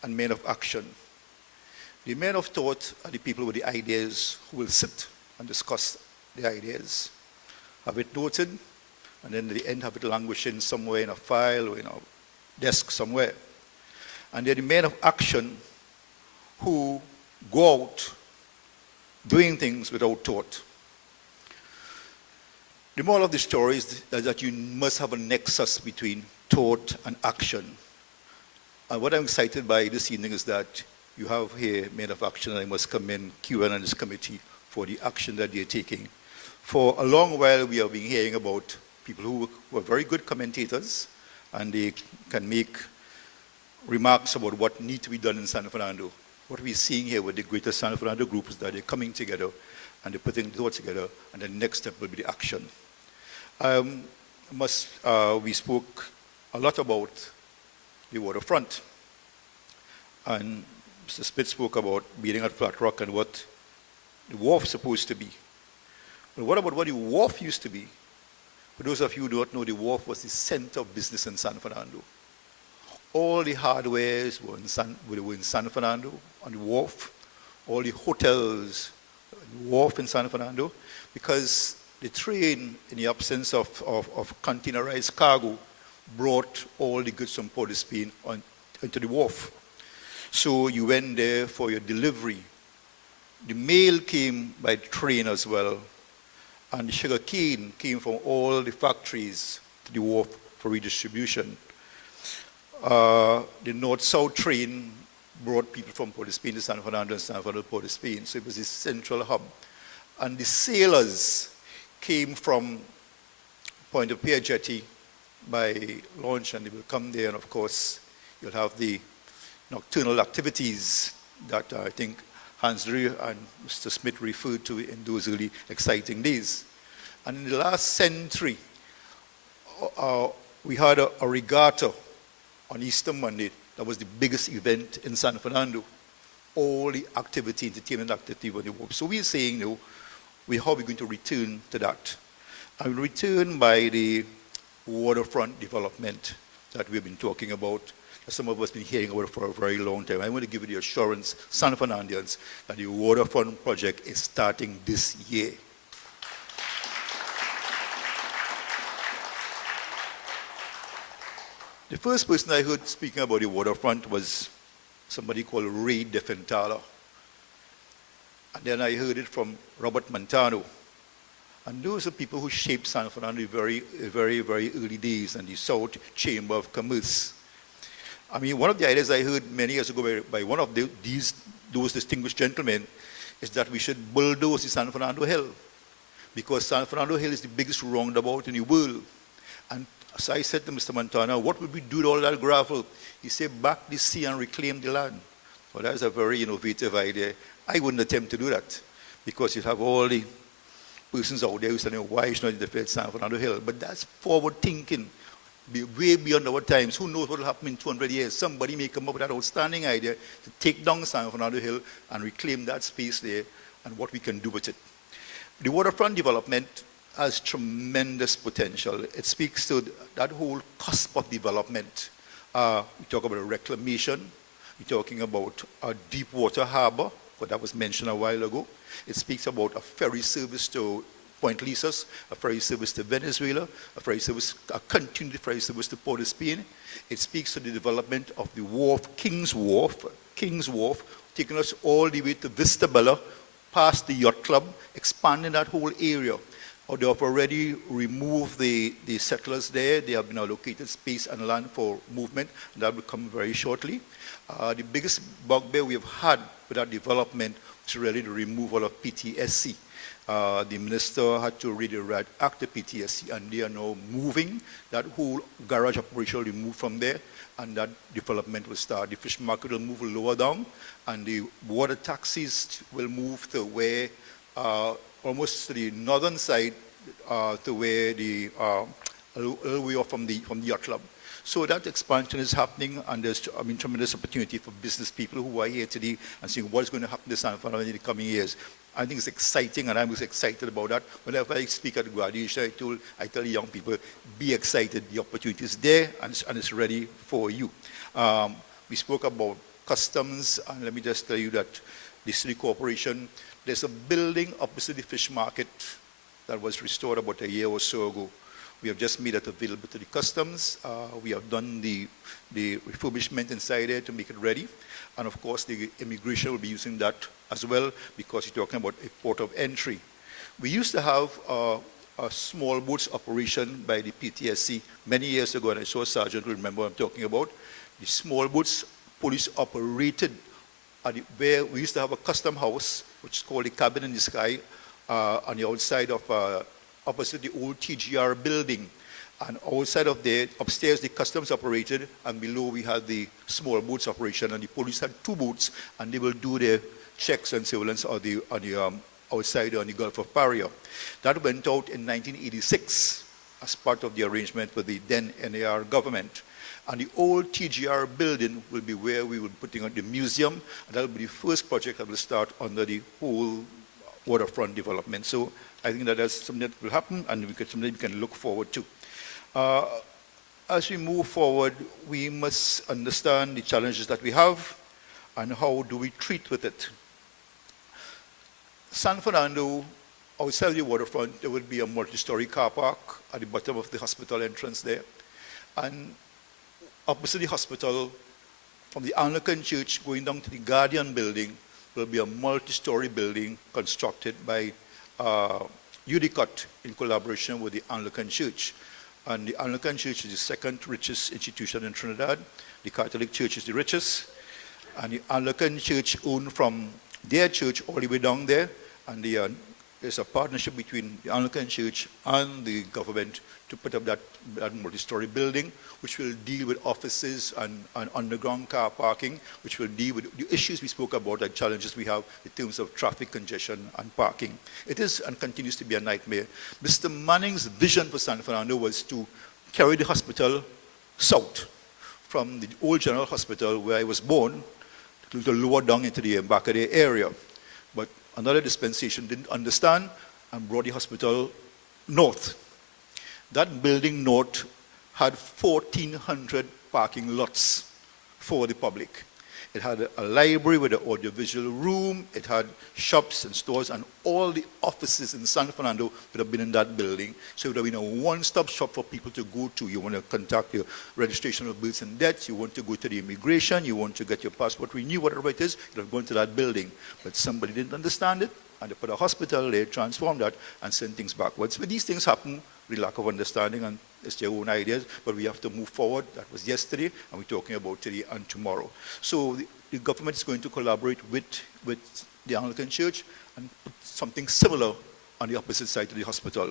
and men of action. The men of thought are the people with the ideas who will sit and discuss the ideas, have it noted, and then at the end have it languishing somewhere in a file or in a desk somewhere. And they're the men of action who go out doing things without thought. The moral of the story is that you must have a nexus between thought and action. And what I'm excited by this evening is that you have here men of action, and I must commend Kieran and his committee for the action that they're taking. For a long while, we have been hearing about people who were very good commentators, and they can make remarks about what needs to be done in San Fernando. What we're seeing here with the Greater San Fernando group is that they're coming together and they're putting thoughts together, and the next step will be the action. We spoke a lot about the waterfront, and Mr. Smith spoke about being at Flat Rock and what the wharf is supposed to be. But what about what the wharf used to be? For those of you who don't know, the wharf was the center of business in San Fernando. All the hardwares were in San Fernando, on the wharf. All the hotels, on the wharf in San Fernando, because the train, in the absence of containerized cargo, brought all the goods from Port of Spain into the wharf. So you went there for your delivery. The mail came by train as well, and the sugar cane came from all the factories to the wharf for redistribution. The north-south train brought people from Port of Spain to San Fernando and San Fernando to Port of Spain, so it was a central hub. And the sailors came from Point of Pierre Jetty by launch, and they will come there, and of course, you'll have the nocturnal activities that I think Hansley and Mr. Smith referred to in those early exciting days. And in the last century, we had a regatta on Easter Monday. That was the biggest event in San Fernando. All the activity, entertainment activity on the wharf. So we're saying, how are we going to return to that? I will return by the waterfront development that we've been talking about. Some of us have been hearing about it for a very long time. I want to give you the assurance, San Fernandans, that the waterfront project is starting this year. The first person I heard speaking about the waterfront was somebody called Ray DeFentala. And then I heard it from Robert Montano. And those are people who shaped San Fernando in very early days, and the South Chamber of Commerce. I mean, one of the ideas I heard many years ago by one of those distinguished gentlemen is that we should bulldoze the San Fernando Hill, because San Fernando Hill is the biggest roundabout in the world. And so I said to Mr. Montana, what would we do with all that gravel? He said, back the sea and reclaim the land. Well, that's a very innovative idea. I wouldn't attempt to do that, because you have all the persons out there who say, why should not interfere with San Fernando Hill? But that's forward thinking. be way beyond our times. Who knows what will happen in 200 years? Somebody may come up with that outstanding idea to take down San Fernando Hill and reclaim that space there and what we can do with it. The waterfront development has tremendous potential. It speaks to that whole cusp of development. We talk about a reclamation. We're talking about a deep water harbor, what that was mentioned a while ago. It speaks about a ferry service to Point Lisas, a ferry service to Venezuela, a continued ferry service to Port of Spain. It speaks to the development of the wharf, King's Wharf, taking us all the way to Vista Bella, past the yacht club, expanding that whole area. They have already removed the settlers there. They have been allocated space and land for movement, and that will come very shortly. The biggest bugbear we have had with that development is really the removal of PTSC. The minister had to really react to PTSC, and they are now moving. That whole garage operation will be moved from there, and that development will start. The fish market will move lower down, and the water taxis will move to where almost to the northern side, to where the a little way off from the yacht club. So that expansion is happening, and there's tremendous opportunity for business people who are here today and seeing what's going to happen to San Fernando in the coming years. I think it's exciting, and I'm excited about that. Whenever I speak at graduation, I tell young people, be excited. The opportunity is there, and it's ready for you. We spoke about customs, and let me just tell you that the city corporation, there's a building opposite the fish market that was restored about a year or so ago. We have just made it available to the customs. We have done the refurbishment inside there to make it ready. And of course, the immigration will be using that as well, because you're talking about a port of entry. We used to have a small boats operation by the PTSC many years ago, and I saw a sergeant who remember what I'm talking about. The small boats police operated where we used to have a custom house, which is called the Cabin in the Sky, on the outside of, opposite the old TGR building. And outside of there, upstairs the customs operated, and below we had the small boats operation, and the police had two boats, and they will do their checks and surveillance on the outside on the Gulf of Paria. That went out in 1986 as part of the arrangement with the then NAR government. And the old TGR building will be where we will be putting on the museum, and that will be the first project that will start under the whole waterfront development. So I think that that's something that will happen, and something we can look forward to. As we move forward, we must understand the challenges that we have and how do we treat with it. San Fernando, outside the waterfront, there will be a multi-story car park at the bottom of the hospital entrance there. And opposite the hospital, from the Anglican Church going down to the Guardian building, will be a multi-story building constructed by UDCOT in collaboration with the Anglican Church. And the Anglican Church is the second richest institution in Trinidad. The Catholic Church is the richest. And the Anglican Church owned from their church all the way down there. And there's a partnership between the Anglican Church and the government to put up that multi-story building, which will deal with offices and underground car parking, which will deal with the issues we spoke about, the challenges we have in terms of traffic congestion and parking. It is and continues to be a nightmare. Mr. Manning's vision for San Fernando was to carry the hospital south from the old General Hospital where I was born to lower down into the Embarcadero area. But another dispensation didn't understand and brought the hospital north. That building north had 1,400 parking lots for the public. It had a library with an audiovisual room, it had shops and stores, and all the offices in San Fernando would have been in that building. So it would have been a one-stop shop for people to go to. You want to contact your registration of bills and debts, you want to go to the immigration, you want to get your passport renewed, whatever it is, you have gone to that building. But somebody didn't understand it, and they put a hospital, they transformed that, and sent things backwards. When these things happen, the lack of understanding, and it's their own ideas, but we have to move forward. That was yesterday, and we're talking about today and tomorrow. So the government is going to collaborate with the Anglican Church and put something similar on the opposite side of the hospital.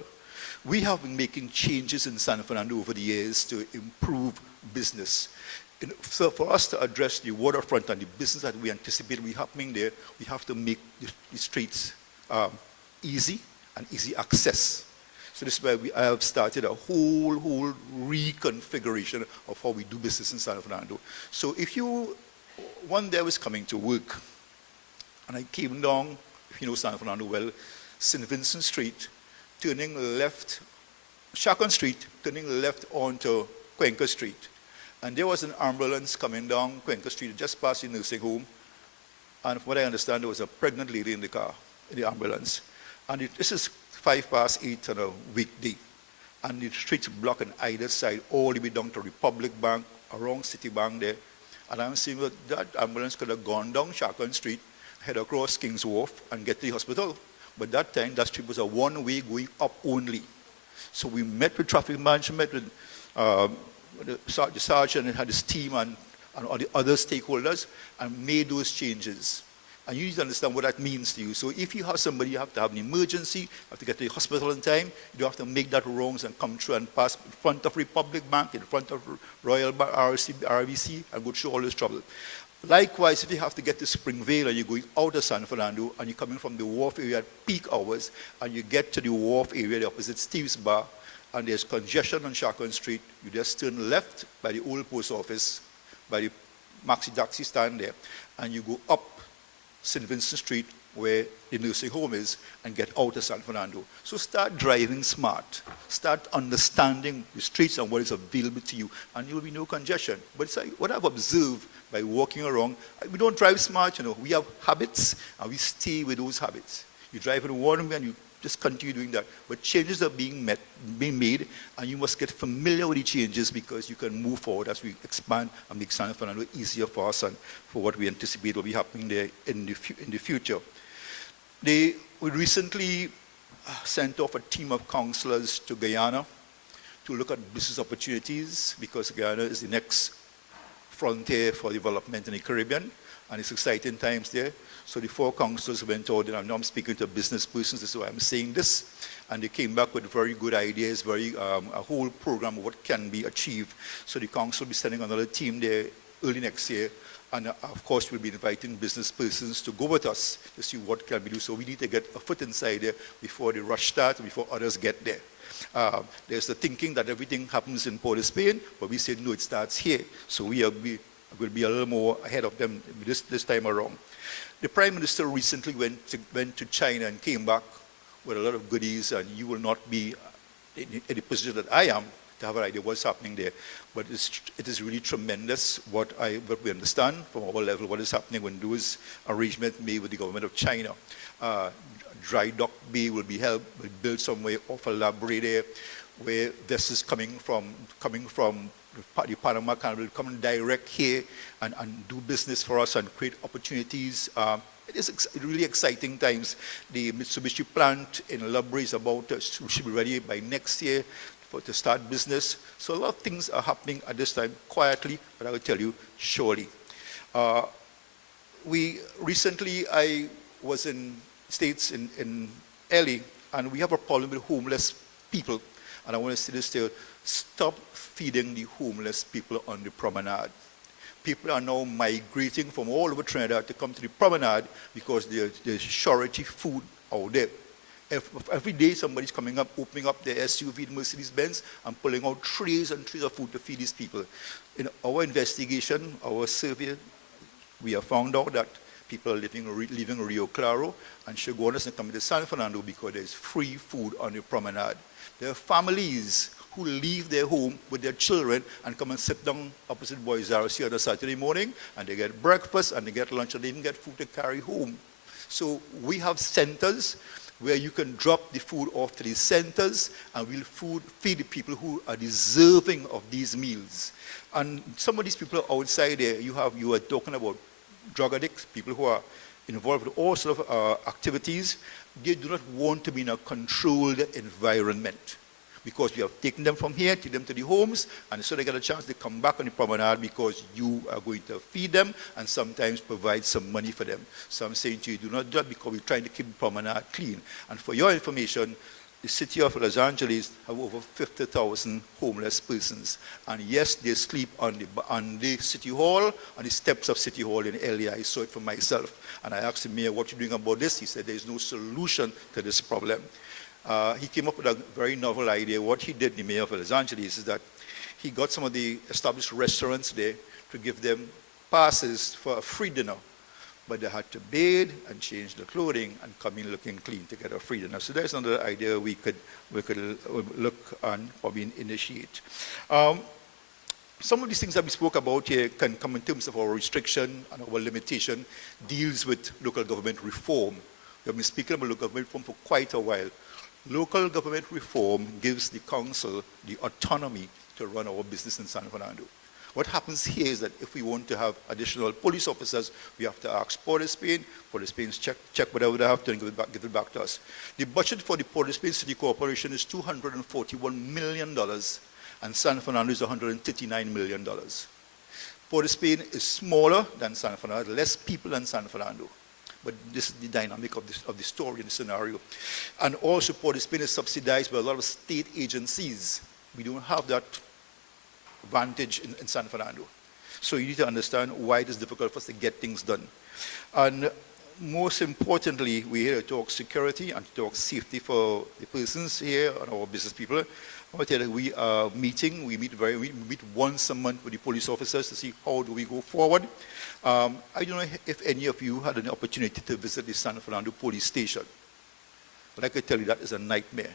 We have been making changes in San Fernando over the years to improve business. So for us to address the waterfront and the business that we anticipate will be happening there, we have to make the streets easy and easy access. So this is why I have started a whole reconfiguration of how we do business in San Fernando. So one day I was coming to work, and I came down, if you know San Fernando well, St. Vincent Street, turning left, Chacon Street, turning left onto Cuenca Street. And there was an ambulance coming down Cuenca Street, just past the nursing home. And from what I understand, there was a pregnant lady in the car, in the ambulance. And this is 8:05 on a weekday. And the streets blocked on either side, all the way down to Republic Bank, around Citibank there. And I'm saying that ambulance could have gone down Chacon Street, head across King's Wharf, and get to the hospital. But that time, that street was a one-way going up only. So we met with traffic management, with the sergeant and had his team and all the other stakeholders, and made those changes. And you need to understand what that means to you. So if you have somebody, you have to have an emergency, you have to get to the hospital in time, you don't have to make that wrongs and come through and pass in front of Republic Bank, in front of Royal RBC, and go through all this trouble. Likewise, if you have to get to Springvale and you're going out of San Fernando and you're coming from the wharf area at peak hours and you get to the wharf area, the opposite Steve's Bar, and there's congestion on Chacon Street, you just turn left by the old post office, by the Maxi Taxi stand there, and you go up St. Vincent Street where the nursing home is and get out of San Fernando. So start driving smart. Start understanding the streets and what is available to you, and there will be no congestion. But it's like what I've observed by walking around, we don't drive smart, we have habits and we stay with those habits. You drive in one way and you just continue doing that. But changes are being made, and you must get familiar with the changes because you can move forward as we expand and make San Fernando easier for us and for what we anticipate will be happening there in the future. We recently sent off a team of counselors to Guyana to look at business opportunities because Guyana is the next frontier for development in the Caribbean, and it's exciting times there. So the 4 counselors went out, and I'm speaking to business persons, this is why I'm saying this, and they came back with very good ideas, a whole program of what can be achieved. So the council will be sending another team there early next year, and of course we'll be inviting business persons to go with us to see what can we do. So we need to get a foot inside there before the rush starts, before others get there. There's the thinking that everything happens in Port of Spain, but we say no, it starts here. So we will be a little more ahead of them this time around. The Prime Minister recently went to China and came back with a lot of goodies, and you will not be in the position that I am to have an idea what's happening there. But it is really tremendous what we understand from our level, what is happening when those arrangements made with the government of China. Dry dock bay will be built somewhere off a library there, where vessels coming from the Panama Canal will come direct here and do business for us and create opportunities. It is really exciting times. The Mitsubishi plant in Lubre is should be ready by next year to start business. So a lot of things are happening at this time, quietly, but I will tell you surely. Recently, I was in States in LA, and we have a problem with homeless people. And I want to say this to you, stop feeding the homeless people on the promenade. People are now migrating from all over Trinidad to come to the promenade because there's surety food out there. Every day somebody's coming up, opening up their SUV, Mercedes-Benz, and pulling out trays and trays of food to feed these people. In our investigation, our survey, we have found out that people are leaving Rio Claro and Chaguanas and coming to San Fernando because there's free food on the promenade. There are families who leave their home with their children and come and sit down opposite Boys R Us on a Saturday morning, and they get breakfast and they get lunch and they even get food to carry home. So we have centers where you can drop the food off to these centers, and we'll feed the people who are deserving of these meals. And some of these people outside there, you are talking about drug addicts, people who are involved with all sorts of activities. They do not want to be in a controlled environment because you have taken them from here, take them to the homes, and so they get a chance to come back on the promenade because you are going to feed them and sometimes provide some money for them. So I'm saying to you, do not do that because we're trying to keep the promenade clean. And for your information, the city of Los Angeles have over 50,000 homeless persons. And yes, they sleep on the City Hall, on the steps of City Hall in LA. I saw it for myself. And I asked the mayor, what are you doing about this? He said, there's no solution to this problem. He came up with a very novel idea. What he did, the mayor of Los Angeles, is that he got some of the established restaurants there to give them passes for a free dinner. But they had to bathe and change their clothing and come in looking clean to get a free dinner. So there's another idea we could look and probably initiate. Some of these things that we spoke about here can come in terms of our restriction and our limitation, deals with local government reform. We have been speaking about local government reform for quite a while. Local government reform gives the council the autonomy to run our business in San Fernando. What happens here is that if we want to have additional police officers, we have to ask Port of Spain. Port of Spain check whatever they have to and give it back to us. The budget for the Port of Spain City Corporation is $241 million, and San Fernando is $139 million. Port of Spain is smaller than San Fernando, less people than San Fernando. But this is the dynamic of the story and the scenario. And also Port of Spain is subsidized by a lot of state agencies. We don't have that advantage in San Fernando. So you need to understand why it is difficult for us to get things done. And most importantly, we're here to talk security and to talk safety for the persons here and our business people. I want to tell you, we are meeting, we meet once a month with the police officers to see how do we go forward. I don't know if any of you had an opportunity to visit the San Fernando police station. But I can tell you that is a nightmare.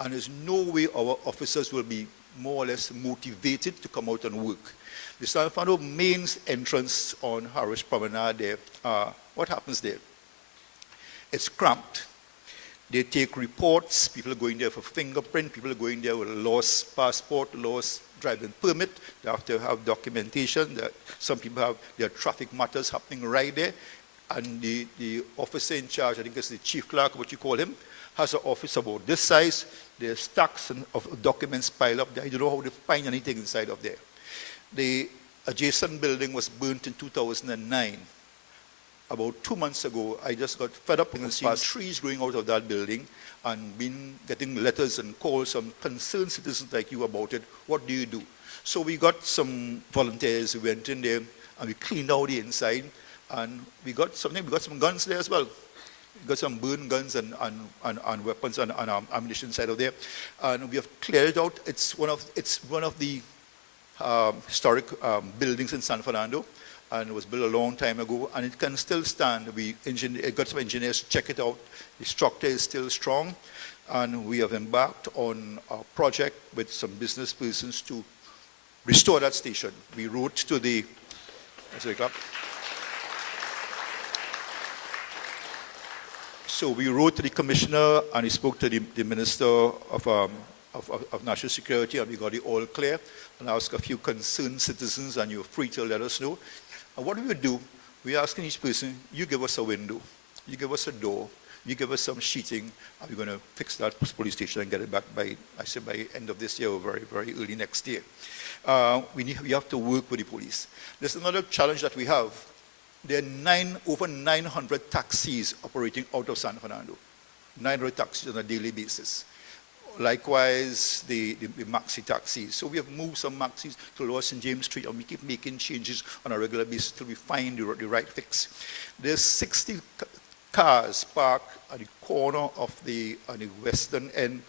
And there's no way our officers will be more or less motivated to come out and work. The San Fernando main entrance on Harris Promenade there, what happens there? It's cramped. They take reports, people are going there for fingerprint, people are going there with a lost passport, lost driving permit. They have to have documentation. Some people have their traffic matters happening right there. And the officer in charge, I think it's the chief clerk, what you call him, has an office about this size. There's stacks of documents piled up there. You don't know how to find anything inside of there. The adjacent building was burnt in 2009. About 2 months ago, I just got fed up and seeing trees growing out of that building and getting letters and calls from concerned citizens like you about it. What do you do? So we got some volunteers who went in there and we cleaned out the inside, and we got some guns there as well. We got some burn guns and weapons and ammunition inside of there, and we have cleared it out. It's one of the historic buildings in San Fernando, and it was built a long time ago, and it can still stand. We got some engineers to check it out. The structure is still strong, and we have embarked on a project with some business persons to restore that station. We wrote to the, So we wrote to the commissioner, and we spoke to the minister of national security, and we got it all clear, and asked a few concerned citizens, and you're free to let us know. And what we would do, we're asking each person, you give us a window, you give us a door, you give us some sheeting, and we're going to fix that police station and get it back by end of this year or very, very early next year. We have to work with the police. There's another challenge that we have. There are over 900 taxis operating out of San Fernando. 900 taxis on a daily basis. Likewise, the maxi taxis. So we have moved some maxis to Lower St. James Street, and we keep making changes on a regular basis till we find the right fix. There's 60 cars parked at the corner of on the western end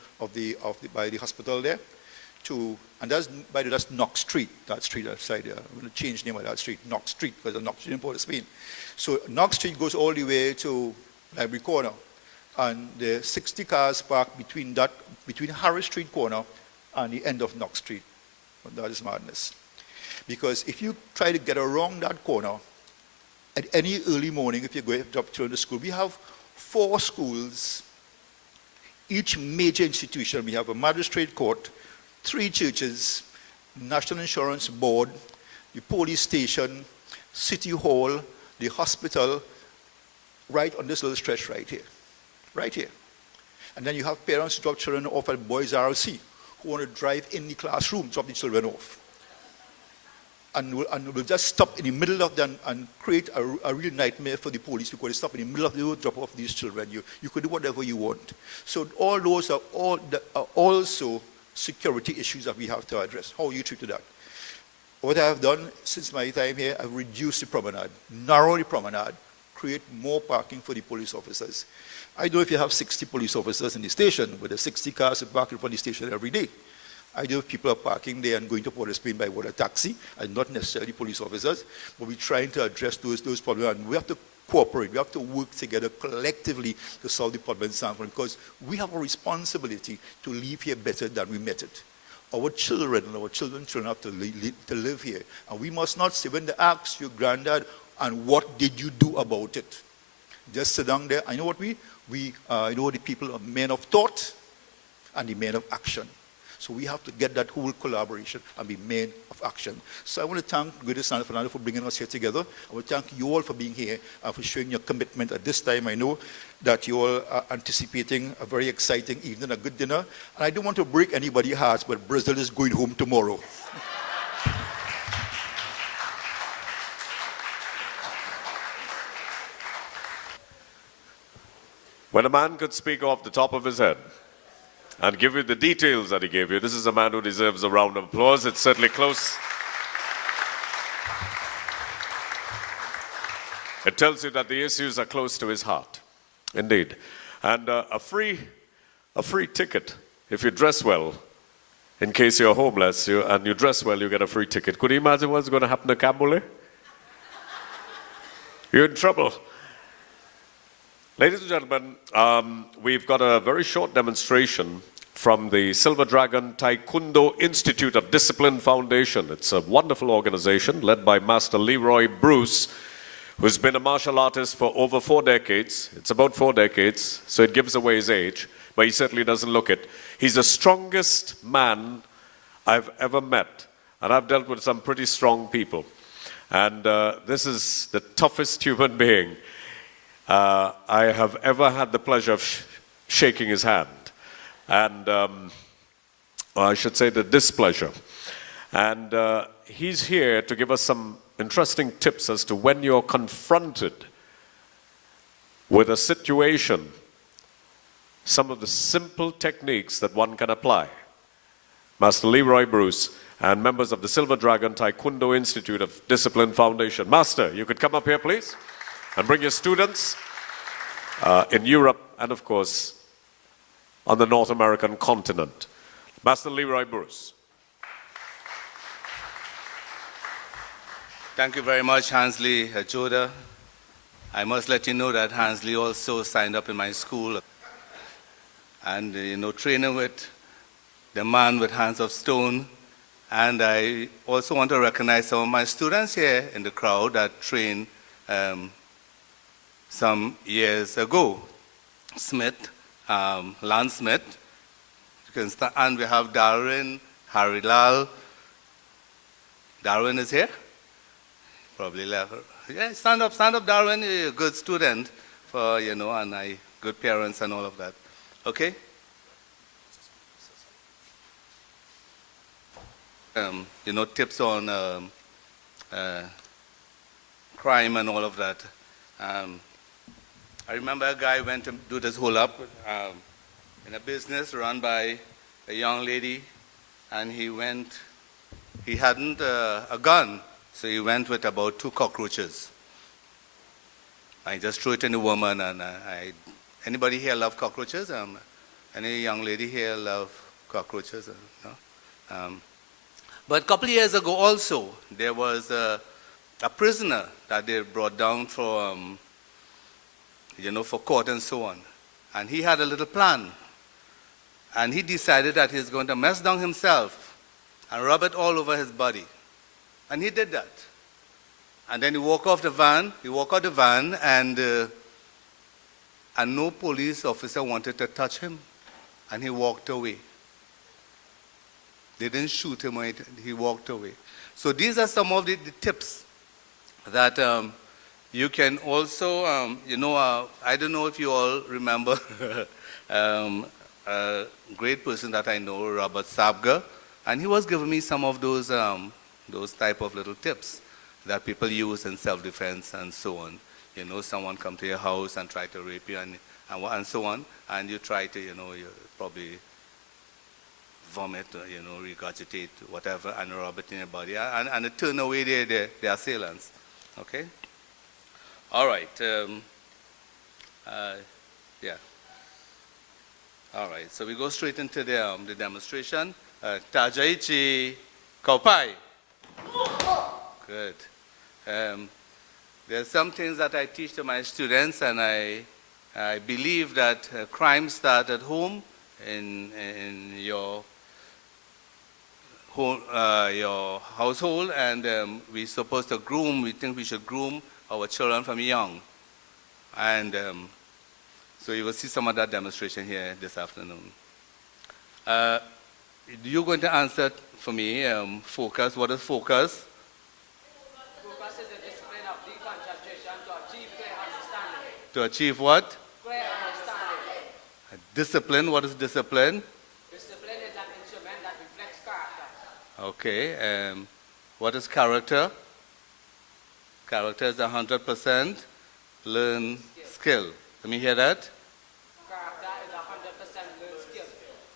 by the hospital there. And that's Knox Street, that street outside there. I'm going to change the name of that street, Knox Street, because Knox Street in Port of Spain. So Knox Street goes all the way to Library Corner, and there are 60 cars parked between Harris Street corner and the end of Knox Street. And that is madness. Because if you try to get around that corner, at any early morning, if you're going to drop children to school, we have 4 schools, each major institution. We have a magistrate court, 3 churches, National Insurance Board, the police station, City Hall, the hospital, right on this little stretch right here. Right here. And then you have parents who drop children off at Boys RC who want to drive in the classroom, drop the children off. And will just stop in the middle of them and create a real nightmare for the police, because they stop in the middle of the road, drop off these children. You could do whatever you want. So all those are also security issues that we have to address. How you treat that? What I have done since my time here, I've reduced the promenade, narrowed the promenade, create more parking for the police officers. I don't know if you have 60 police officers in the station, but there's 60 cars that park in front of the station every day. I know people are parking there and going to Port of Spain by water taxi, and not necessarily police officers, but we're trying to address those problems, and we have to cooperate. We have to work together collectively to solve the problem in San Fernando, because we have a responsibility to leave here better than we met it. Our children and our children's children have to live here, and we must not say, when they ask your granddad, and what did you do about it? Just sit down there. I know what the people are men of thought and the men of action. So we have to get that whole collaboration and be men of action. So I want to thank Greater San Fernando for bringing us here together. I want to thank you all for being here and for showing your commitment at this time. I know that you all are anticipating a very exciting evening, a good dinner. And I don't want to break anybody's hearts, but Brazil is going home tomorrow. When a man could speak off the top of his head and give you the details that he gave you, this is a man who deserves a round of applause. It's certainly close. It tells you that the issues are close to his heart, indeed. And a free ticket, if you dress well, in case you're homeless and you dress well, you get a free ticket. Could you imagine what's going to happen to Kambule? You're in trouble. Ladies and gentlemen, we've got a very short demonstration from the Silver Dragon Taekwondo Institute of Discipline Foundation. It's a wonderful organization led by Master Leroy Bruce, who's been a martial artist for over 4 decades. It's about 4 decades, so it gives away his age, but he certainly doesn't look it. He's the strongest man I've ever met, and I've dealt with some pretty strong people. And this is the toughest human being I have ever had the pleasure of shaking his hand, and I should say the displeasure. And he's here to give us some interesting tips as to when you're confronted with a situation, some of the simple techniques that one can apply. Master Leroy Bruce and members of the Silver Dragon Taekwondo Institute of Discipline Foundation. Master, you could come up here, please, and bring your students in Europe and, of course, on the North American continent. Master Leroy Bruce. Thank you very much, Hansley Ajodha. I must let you know that Hansley also signed up in my school and, training with the man with hands of stone. And I also want to recognize some of my students here in the crowd that trained some years ago. Smith, Lance Smith, and we have Darwin, Harilal. Darwin is here? Probably left. Yeah, stand up, Darwin. You're a good student for, and good parents and all of that. Okay? Tips on crime and all of that. I remember a guy went to do this hole up in a business run by a young lady, and he hadn't a gun, so he went with about 2 cockroaches. I just threw it in the woman, and anybody here love cockroaches? Any young lady here love cockroaches? No? But a couple of years ago also, there was a prisoner that they brought down for, for court and so on. And he had a little plan. And he decided that he's going to mess down himself and rub it all over his body. And he did that. And then he walked out the van, and no police officer wanted to touch him. And he walked away. They didn't shoot him or anything. He walked away. So these are some of the tips that you can also, I don't know if you all remember a great person that I know, Robert Sabga, and he was giving me some of those type of little tips that people use in self-defense and so on. Someone come to your house and try to rape you and so on, and you try to, you probably vomit, regurgitate, whatever, and rub it in your body, and turn away the assailants, okay? All right. Yeah. All right. So we go straight into the demonstration. Tajaichi Kaupai. Good. There's some things that I teach to my students, and I believe that crime starts at home, in your home, your household, and we're supposed to groom. We think we should groom our children from young, and so you will see some of that demonstration here this afternoon. You're going to answer for me. Focus. What is focus? Focus is the discipline of deep concentration to achieve clear understanding. To achieve what? Clear understanding. Discipline. What is discipline? Discipline is an instrument that reflects character. Okay. What is character? Character is 100% learn skill. Let me hear that. Character is 100% learned skill.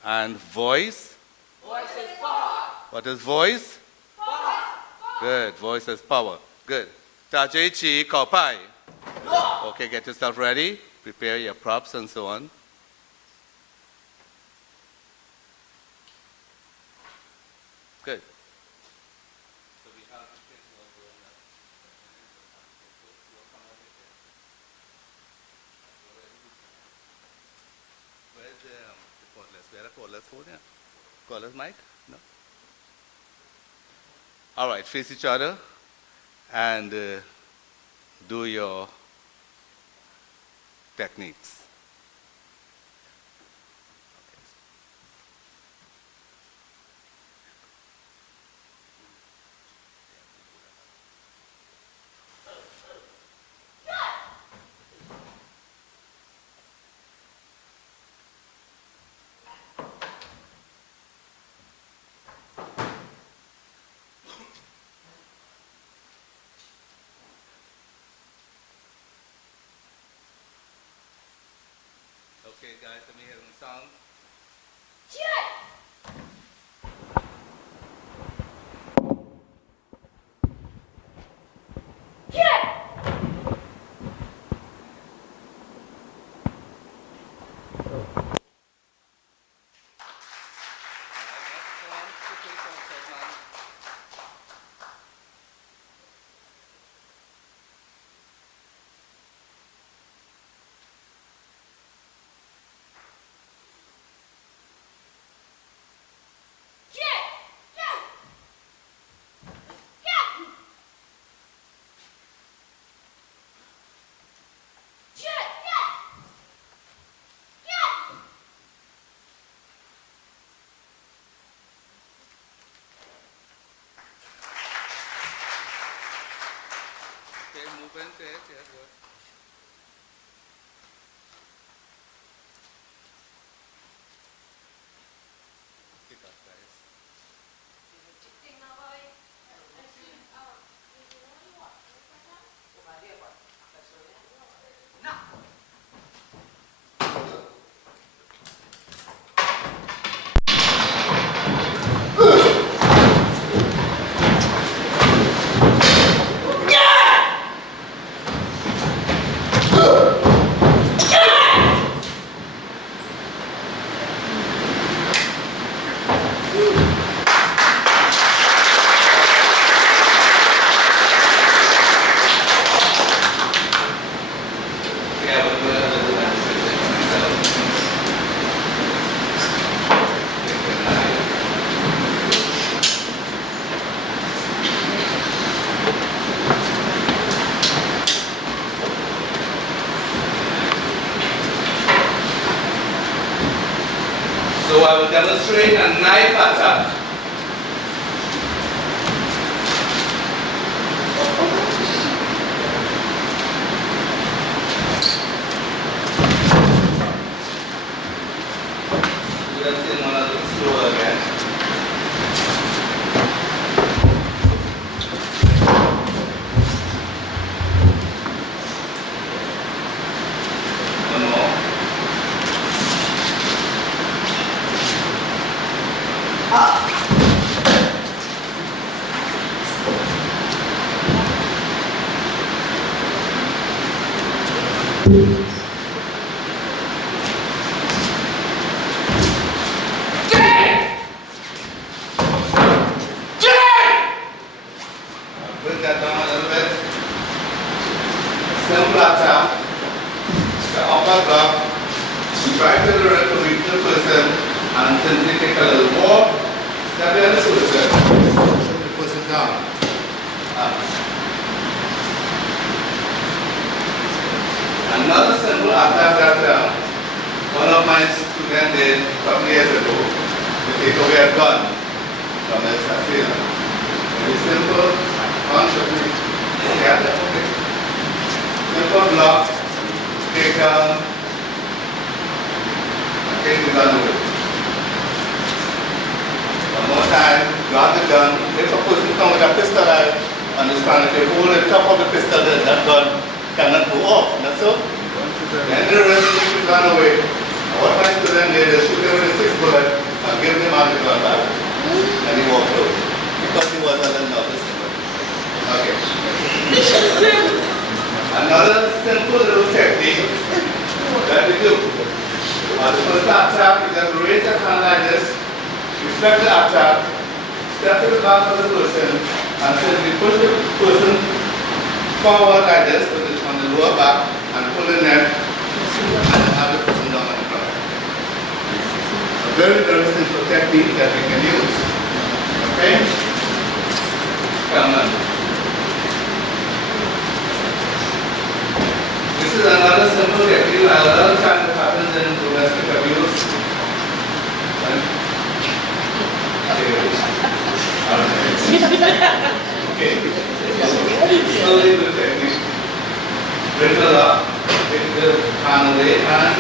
And voice? Voice is power. What is voice? Power. Good. Voice is power. Good. Tajaichi Kaupai. Okay, get yourself ready. Prepare your props and so on. Good. Where's the cordless? Where the cordless phone here? Cordless mic? No? All right, face each other and do your techniques. Okay, guys, let me hear the sound. Okay, movement, yes, yes, good. Pick up, guys. So I will demonstrate a knife attack. Do that same one a little slower again. One more. Up. Bring that down a little bit. Simple attack. The upper block. Try to reach the person and simply take a little walk. Step in the person. Put the person down. Up. Another simple attack that one of my students did a couple years ago. To take away a gun from his assailant. Very simple. Constantly. Yeah. Simple block. Take down. Take the gun away. One more time. Got the gun. If a person comes with a pistol, I understand if you hold the top of the pistol, then that gun cannot go off. That's all. Then the rest of the gun away. What my student did is shoot him with a 6 bullet and give him out the gun back. And he walked out. Because he was a little nervous. Okay. Another simple little technique that we do. The first attack, you just raise your hand like this, reflect the attack, step to the back of the person, and simply push the person forward like this on the lower back and pull the neck and have the person down on the ground. A very, very simple technique that we can use. Okay? Come on. This is another simple technique. A lot of times it happens in domestic abuse. Okay. Slowly the technique. Bring it up. Take the hand away and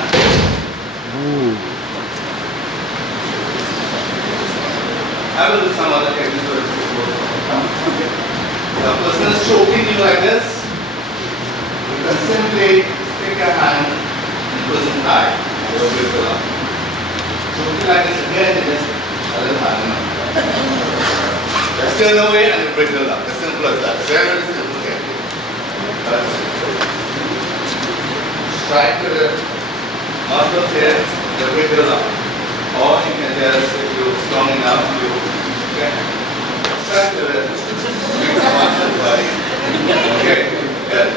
I will do some other techniques for it. The person is choking you like this. You can simply stick your hand in the person's eye. You will break it up. Choking like this again, you just a little hand. Just turn away and you break it up. As simple as that. Very simple technique. Strike to the muscle here, you break it up. Or you can just, if you're strong enough, you can strike to the muscle body. Okay, good.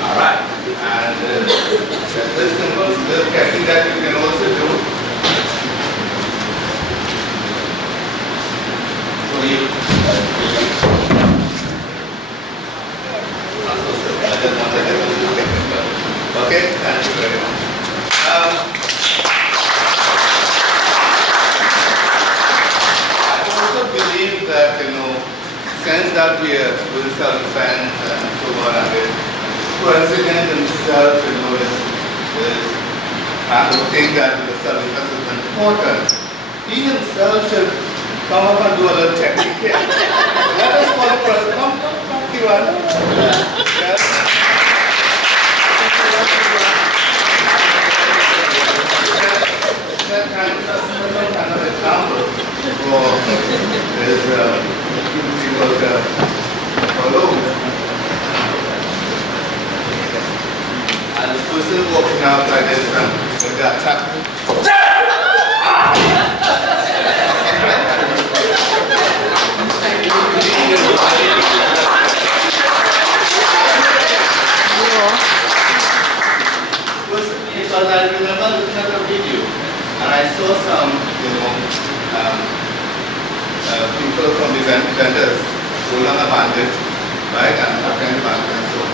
All right. And this simple little technique that you can also do. For you. Okay, thank you very much. I also believe that, since that we are doing self-defense and so on, and the president himself, I would think that the self-defense is important. He himself should come up and do a little technique here. Let us call the president. Come, Kiran. Yes. That kind of example for his people to follow. And the person walking out like this with that tap. Because I remember looking at the video and I saw some, people from the vendors sold on a bandit, right, and African bandit and so on.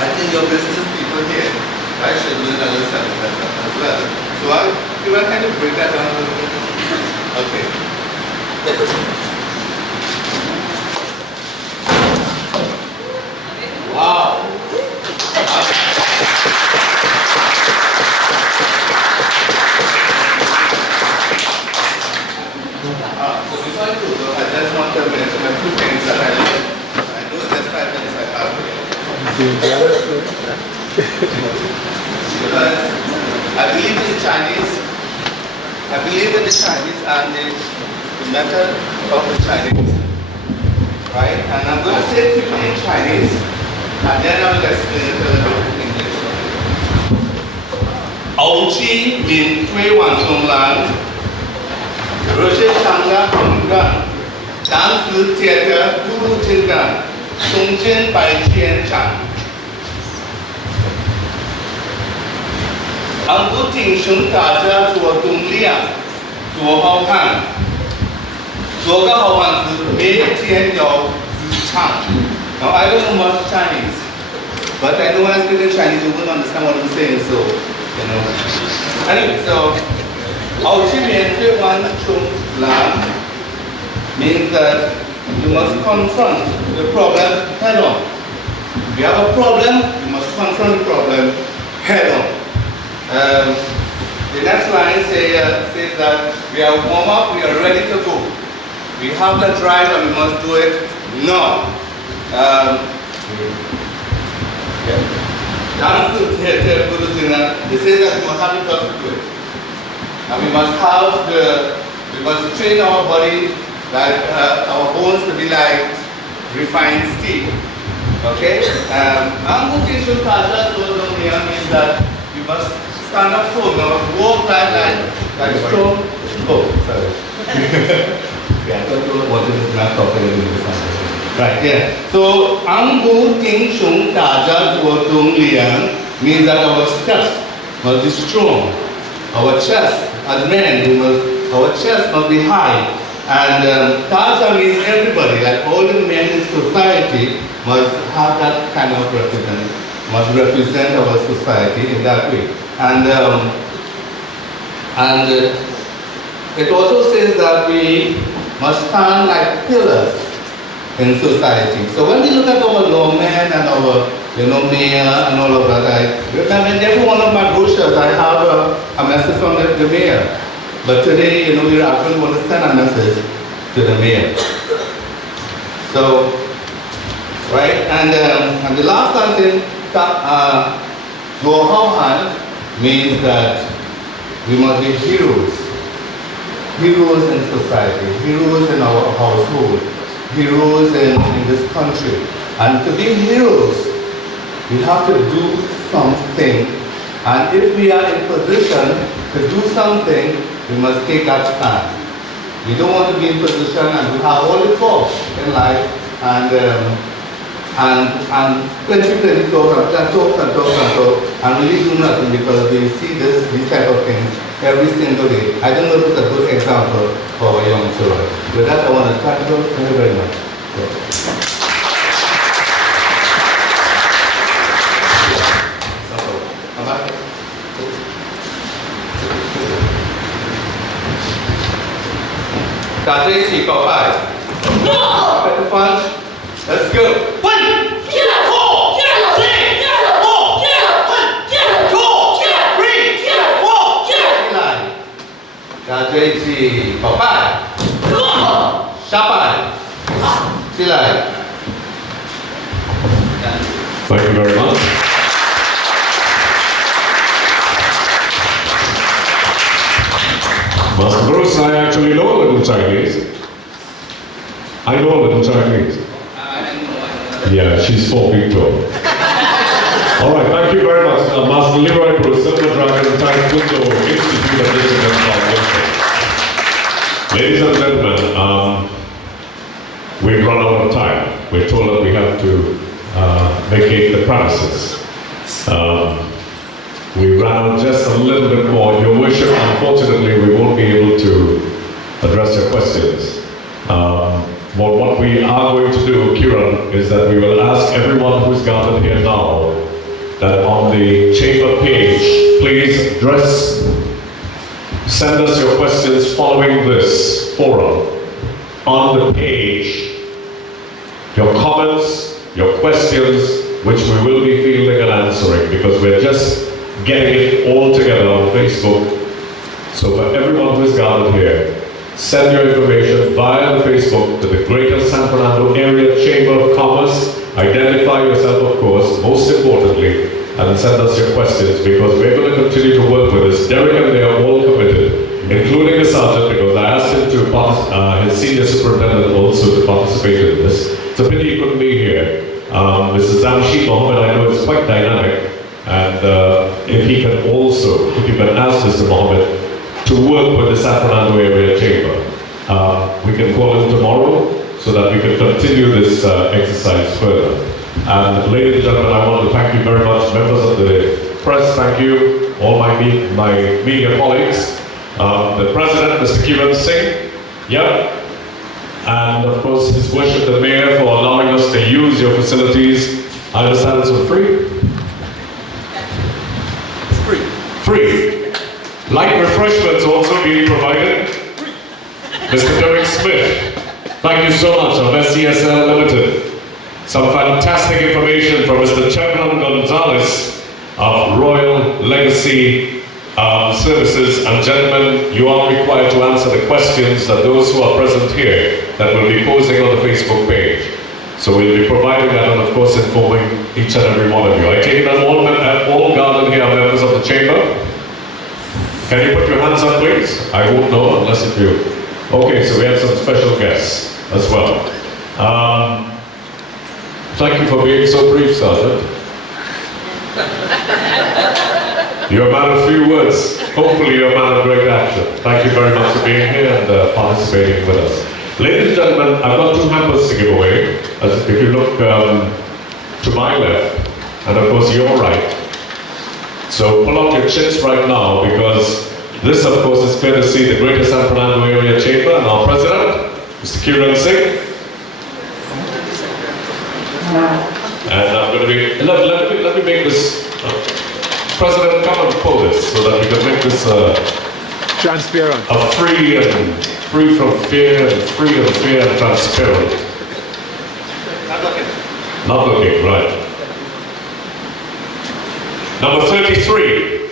I think your business people here, right, should learn a little self-defense as well. So you want kind of break that down a little bit? Okay. Wow. So before I do, I just want to mention a few things that I learned. I know just 5 minutes I have here. Because I believe in the Chinese. I believe in the Chinese and the method of the Chinese. Right? And I'm going to say it quickly in Chinese, and then I will explain it a little bit in English. Auchi min Tui Wan Song Lan, Roche Changa Hong Gan, Dance Theater Guru Chingan, Song Jian Bai Qian Chang. Ang Du Ting Shung Da Jia Zuo Dung Liang, Zuo Hao Han, Zuo Ge Hao Han Zi Mei Tian Yao Zi Chang. Now I don't know much Chinese, but I know when I speak in Chinese you wouldn't understand what I'm saying, so you know. Anyway, so Ao Chi Mian Tui Wan Chung Lan means that you must confront the problem head on. If you have a problem, you must confront the problem head on. The next line says that we are warm up, we are ready to go. We have the drive and we must do it now. Dance to theater, they say that we must have the guts to do it. And we must train our body, like our bones to be like refined steel. Okay? Amputation means that you must stand up firm, you must walk like strong. Oh, sorry. Yeah, I don't know what it is not talking Right, yeah. So, Ang Gu Ting Shung Da Jia Zuo Dung Liang means that our steps must be strong. Our chest, as men, our chest must be high. And Da Jia means everybody, like all the men in society must have that kind of must represent our society in that way. And it also says that we must stand like pillars in society. So when we look at our lawmen and our mayor and all of that, I remember in every one of my brochures I have a message from the mayor. But today, we actually want to send a message to the mayor. So, right, and the last sentence, Zuo Hao Han means that we must be heroes. Heroes in society, heroes in our household, heroes in this country. And to be heroes, we have to do something. And if we are in position to do something, we must take that stand. We don't want to be in position and we have all the talk in life and plenty talk and really do nothing because we see these type of things every single day. I don't know if it's a good example for our young children. With that, I want to thank you very much. Kaji, go five. At the punch. Let's go. 1, 2, 4, 3, 4, 1, 2, 3, 4, Kaji, go five. Shapai. Silai. Thank you very much. Master Bruce, I actually know a little Chinese. I know a little Chinese. Yeah, she's 4 feet tall. All right, thank you very much. Master Leroy Bruce, Silver Dragon, Taekwondo Institute of Discipline Foundation. Ladies and gentlemen, we've run out of time. We're told that we have to vacate the premises. We ran out just a little bit more. Your worship, unfortunately, we won't be able to address your questions. But what we are going to do, Kiran, is that we will ask everyone who's gathered here now that on the chamber page, please send us your questions following this forum. On the page, your comments, your questions, which we will be fielding and answering because we're just getting it all together on Facebook. So for everyone who's gathered here, send your information via Facebook to the Greater San Fernando Area Chamber of Commerce. Identify yourself, of course, most importantly, and send us your questions because we're going to continue to work with this. Derek and they are all committed, including the sergeant, because I asked him to, his senior superintendent also to participate in this. It's a pity he couldn't be here. Mrs. Zamshid Mohammed, I know, is quite dynamic. And if you can ask Mr. Mohammed to work with the San Fernando Area Chamber. We can call him tomorrow so that we can continue this exercise further. And ladies and gentlemen, I want to thank you very much, members of the press, thank you, all my media colleagues, the President, Mr. Kiran Singh, and of course His Worship the Mayor for allowing us to use your facilities. I understand it's for free? Free. Light refreshments also being provided. Mr. Derek Smith, thank you so much of SCSL Limited. Some fantastic information from Mr. Chevron Gonzalez of Royal Legacy Services. And gentlemen, you are required to answer the questions that those who are present here that will be posing on the Facebook page. So we'll be providing that and of course informing each and every one of you. I take it that all gathered here are members of the chamber. Can you put your hands up please? I won't know unless if you... Okay, so we have some special guests as well. Thank you for being so brief, Sergeant. You're a man of few words. Hopefully you're a man of great action. Thank you very much for being here and participating with us. Ladies and gentlemen, I've got 2 hampers to give away. As if you look to my left, and of course your right. So pull out your chins right now, because this, of course, is courtesy the Greater San Fernando Area Chamber and our President, Mr. Kiran Singh. And I'm going to be, let me make this, President, come and pull this so that we can make this transparent. Free from fear and transparent. Not looking, right. Number 33.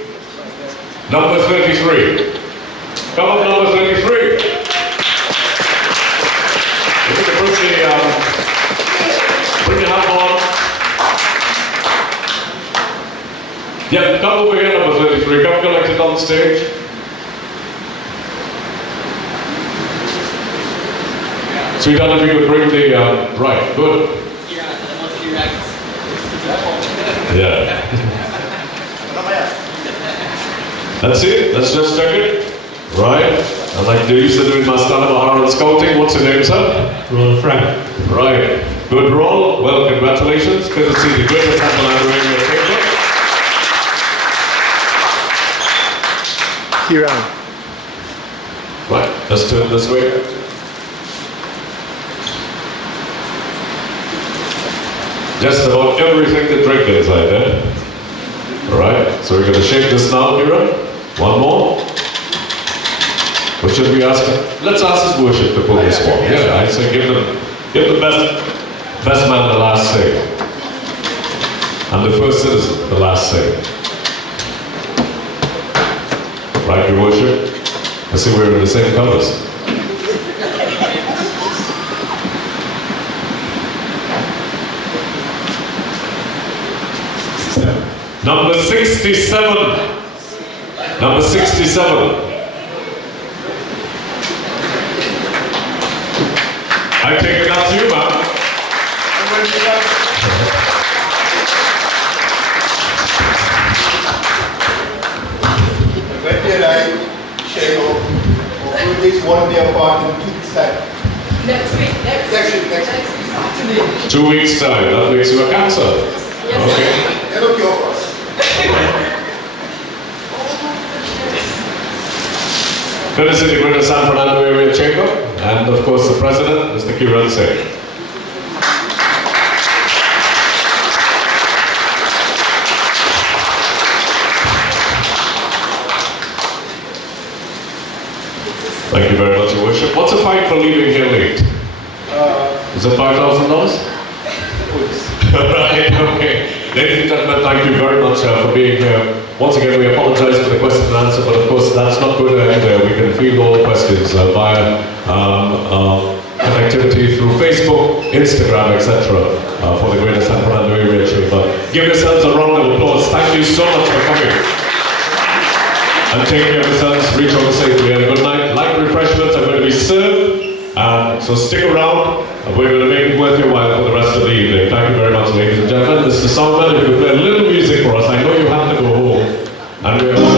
Number 33. Come on, number 33. If you can bring your hand on. Yeah, come over here, number 33. Come collect it on stage. Sweetheart, if you could bring the, right, good. Yeah. That's it, let's just check it. Right, and like they used to do in Mastana Mahara Scouting, what's your name, sir? Ron Frank. Right, good roll, well, congratulations. Good to see the Greater San Fernando Area Chamber. Kiran. Right, let's turn this way. Just about everything to drink inside there. All right, so we're going to shake this now, Kira. One more. What should we ask him? Let's ask His Worship to pull this one. Yeah, I say give the best man the last say. And the first citizen the last say. Right, Your Worship? I see we're in the same colors. Number 67. Number 67. I take it that's you, man. When did I share over this 1 day apart in 2 weeks' time? Next week. 2 weeks' time. That makes you a cancer. Yes. Okay. They're not cure for us. Courtesy the Greater San Fernando Area Chamber, and of course the President, Mr. Kiran Singh. Thank you very much, Your Worship. What's the fine for leaving here late? Is it $5,000? Right, okay. Ladies and gentlemen, thank you very much for being here. Once again, we apologize for the question and answer, but of course that's not going to end there. We can field all questions via connectivity through Facebook, Instagram, etc. For the Greater San Fernando Area Chamber. Give yourselves a round of applause. Thank you so much for coming. And take care of yourselves. Reach home safely and good night. Light refreshments are going to be served. So stick around. We're going to make it worth your while for the rest of the the evening. Thank you very much, ladies and gentlemen. Mr. Sando, if you play a little music for us, I know you have to go home. And we're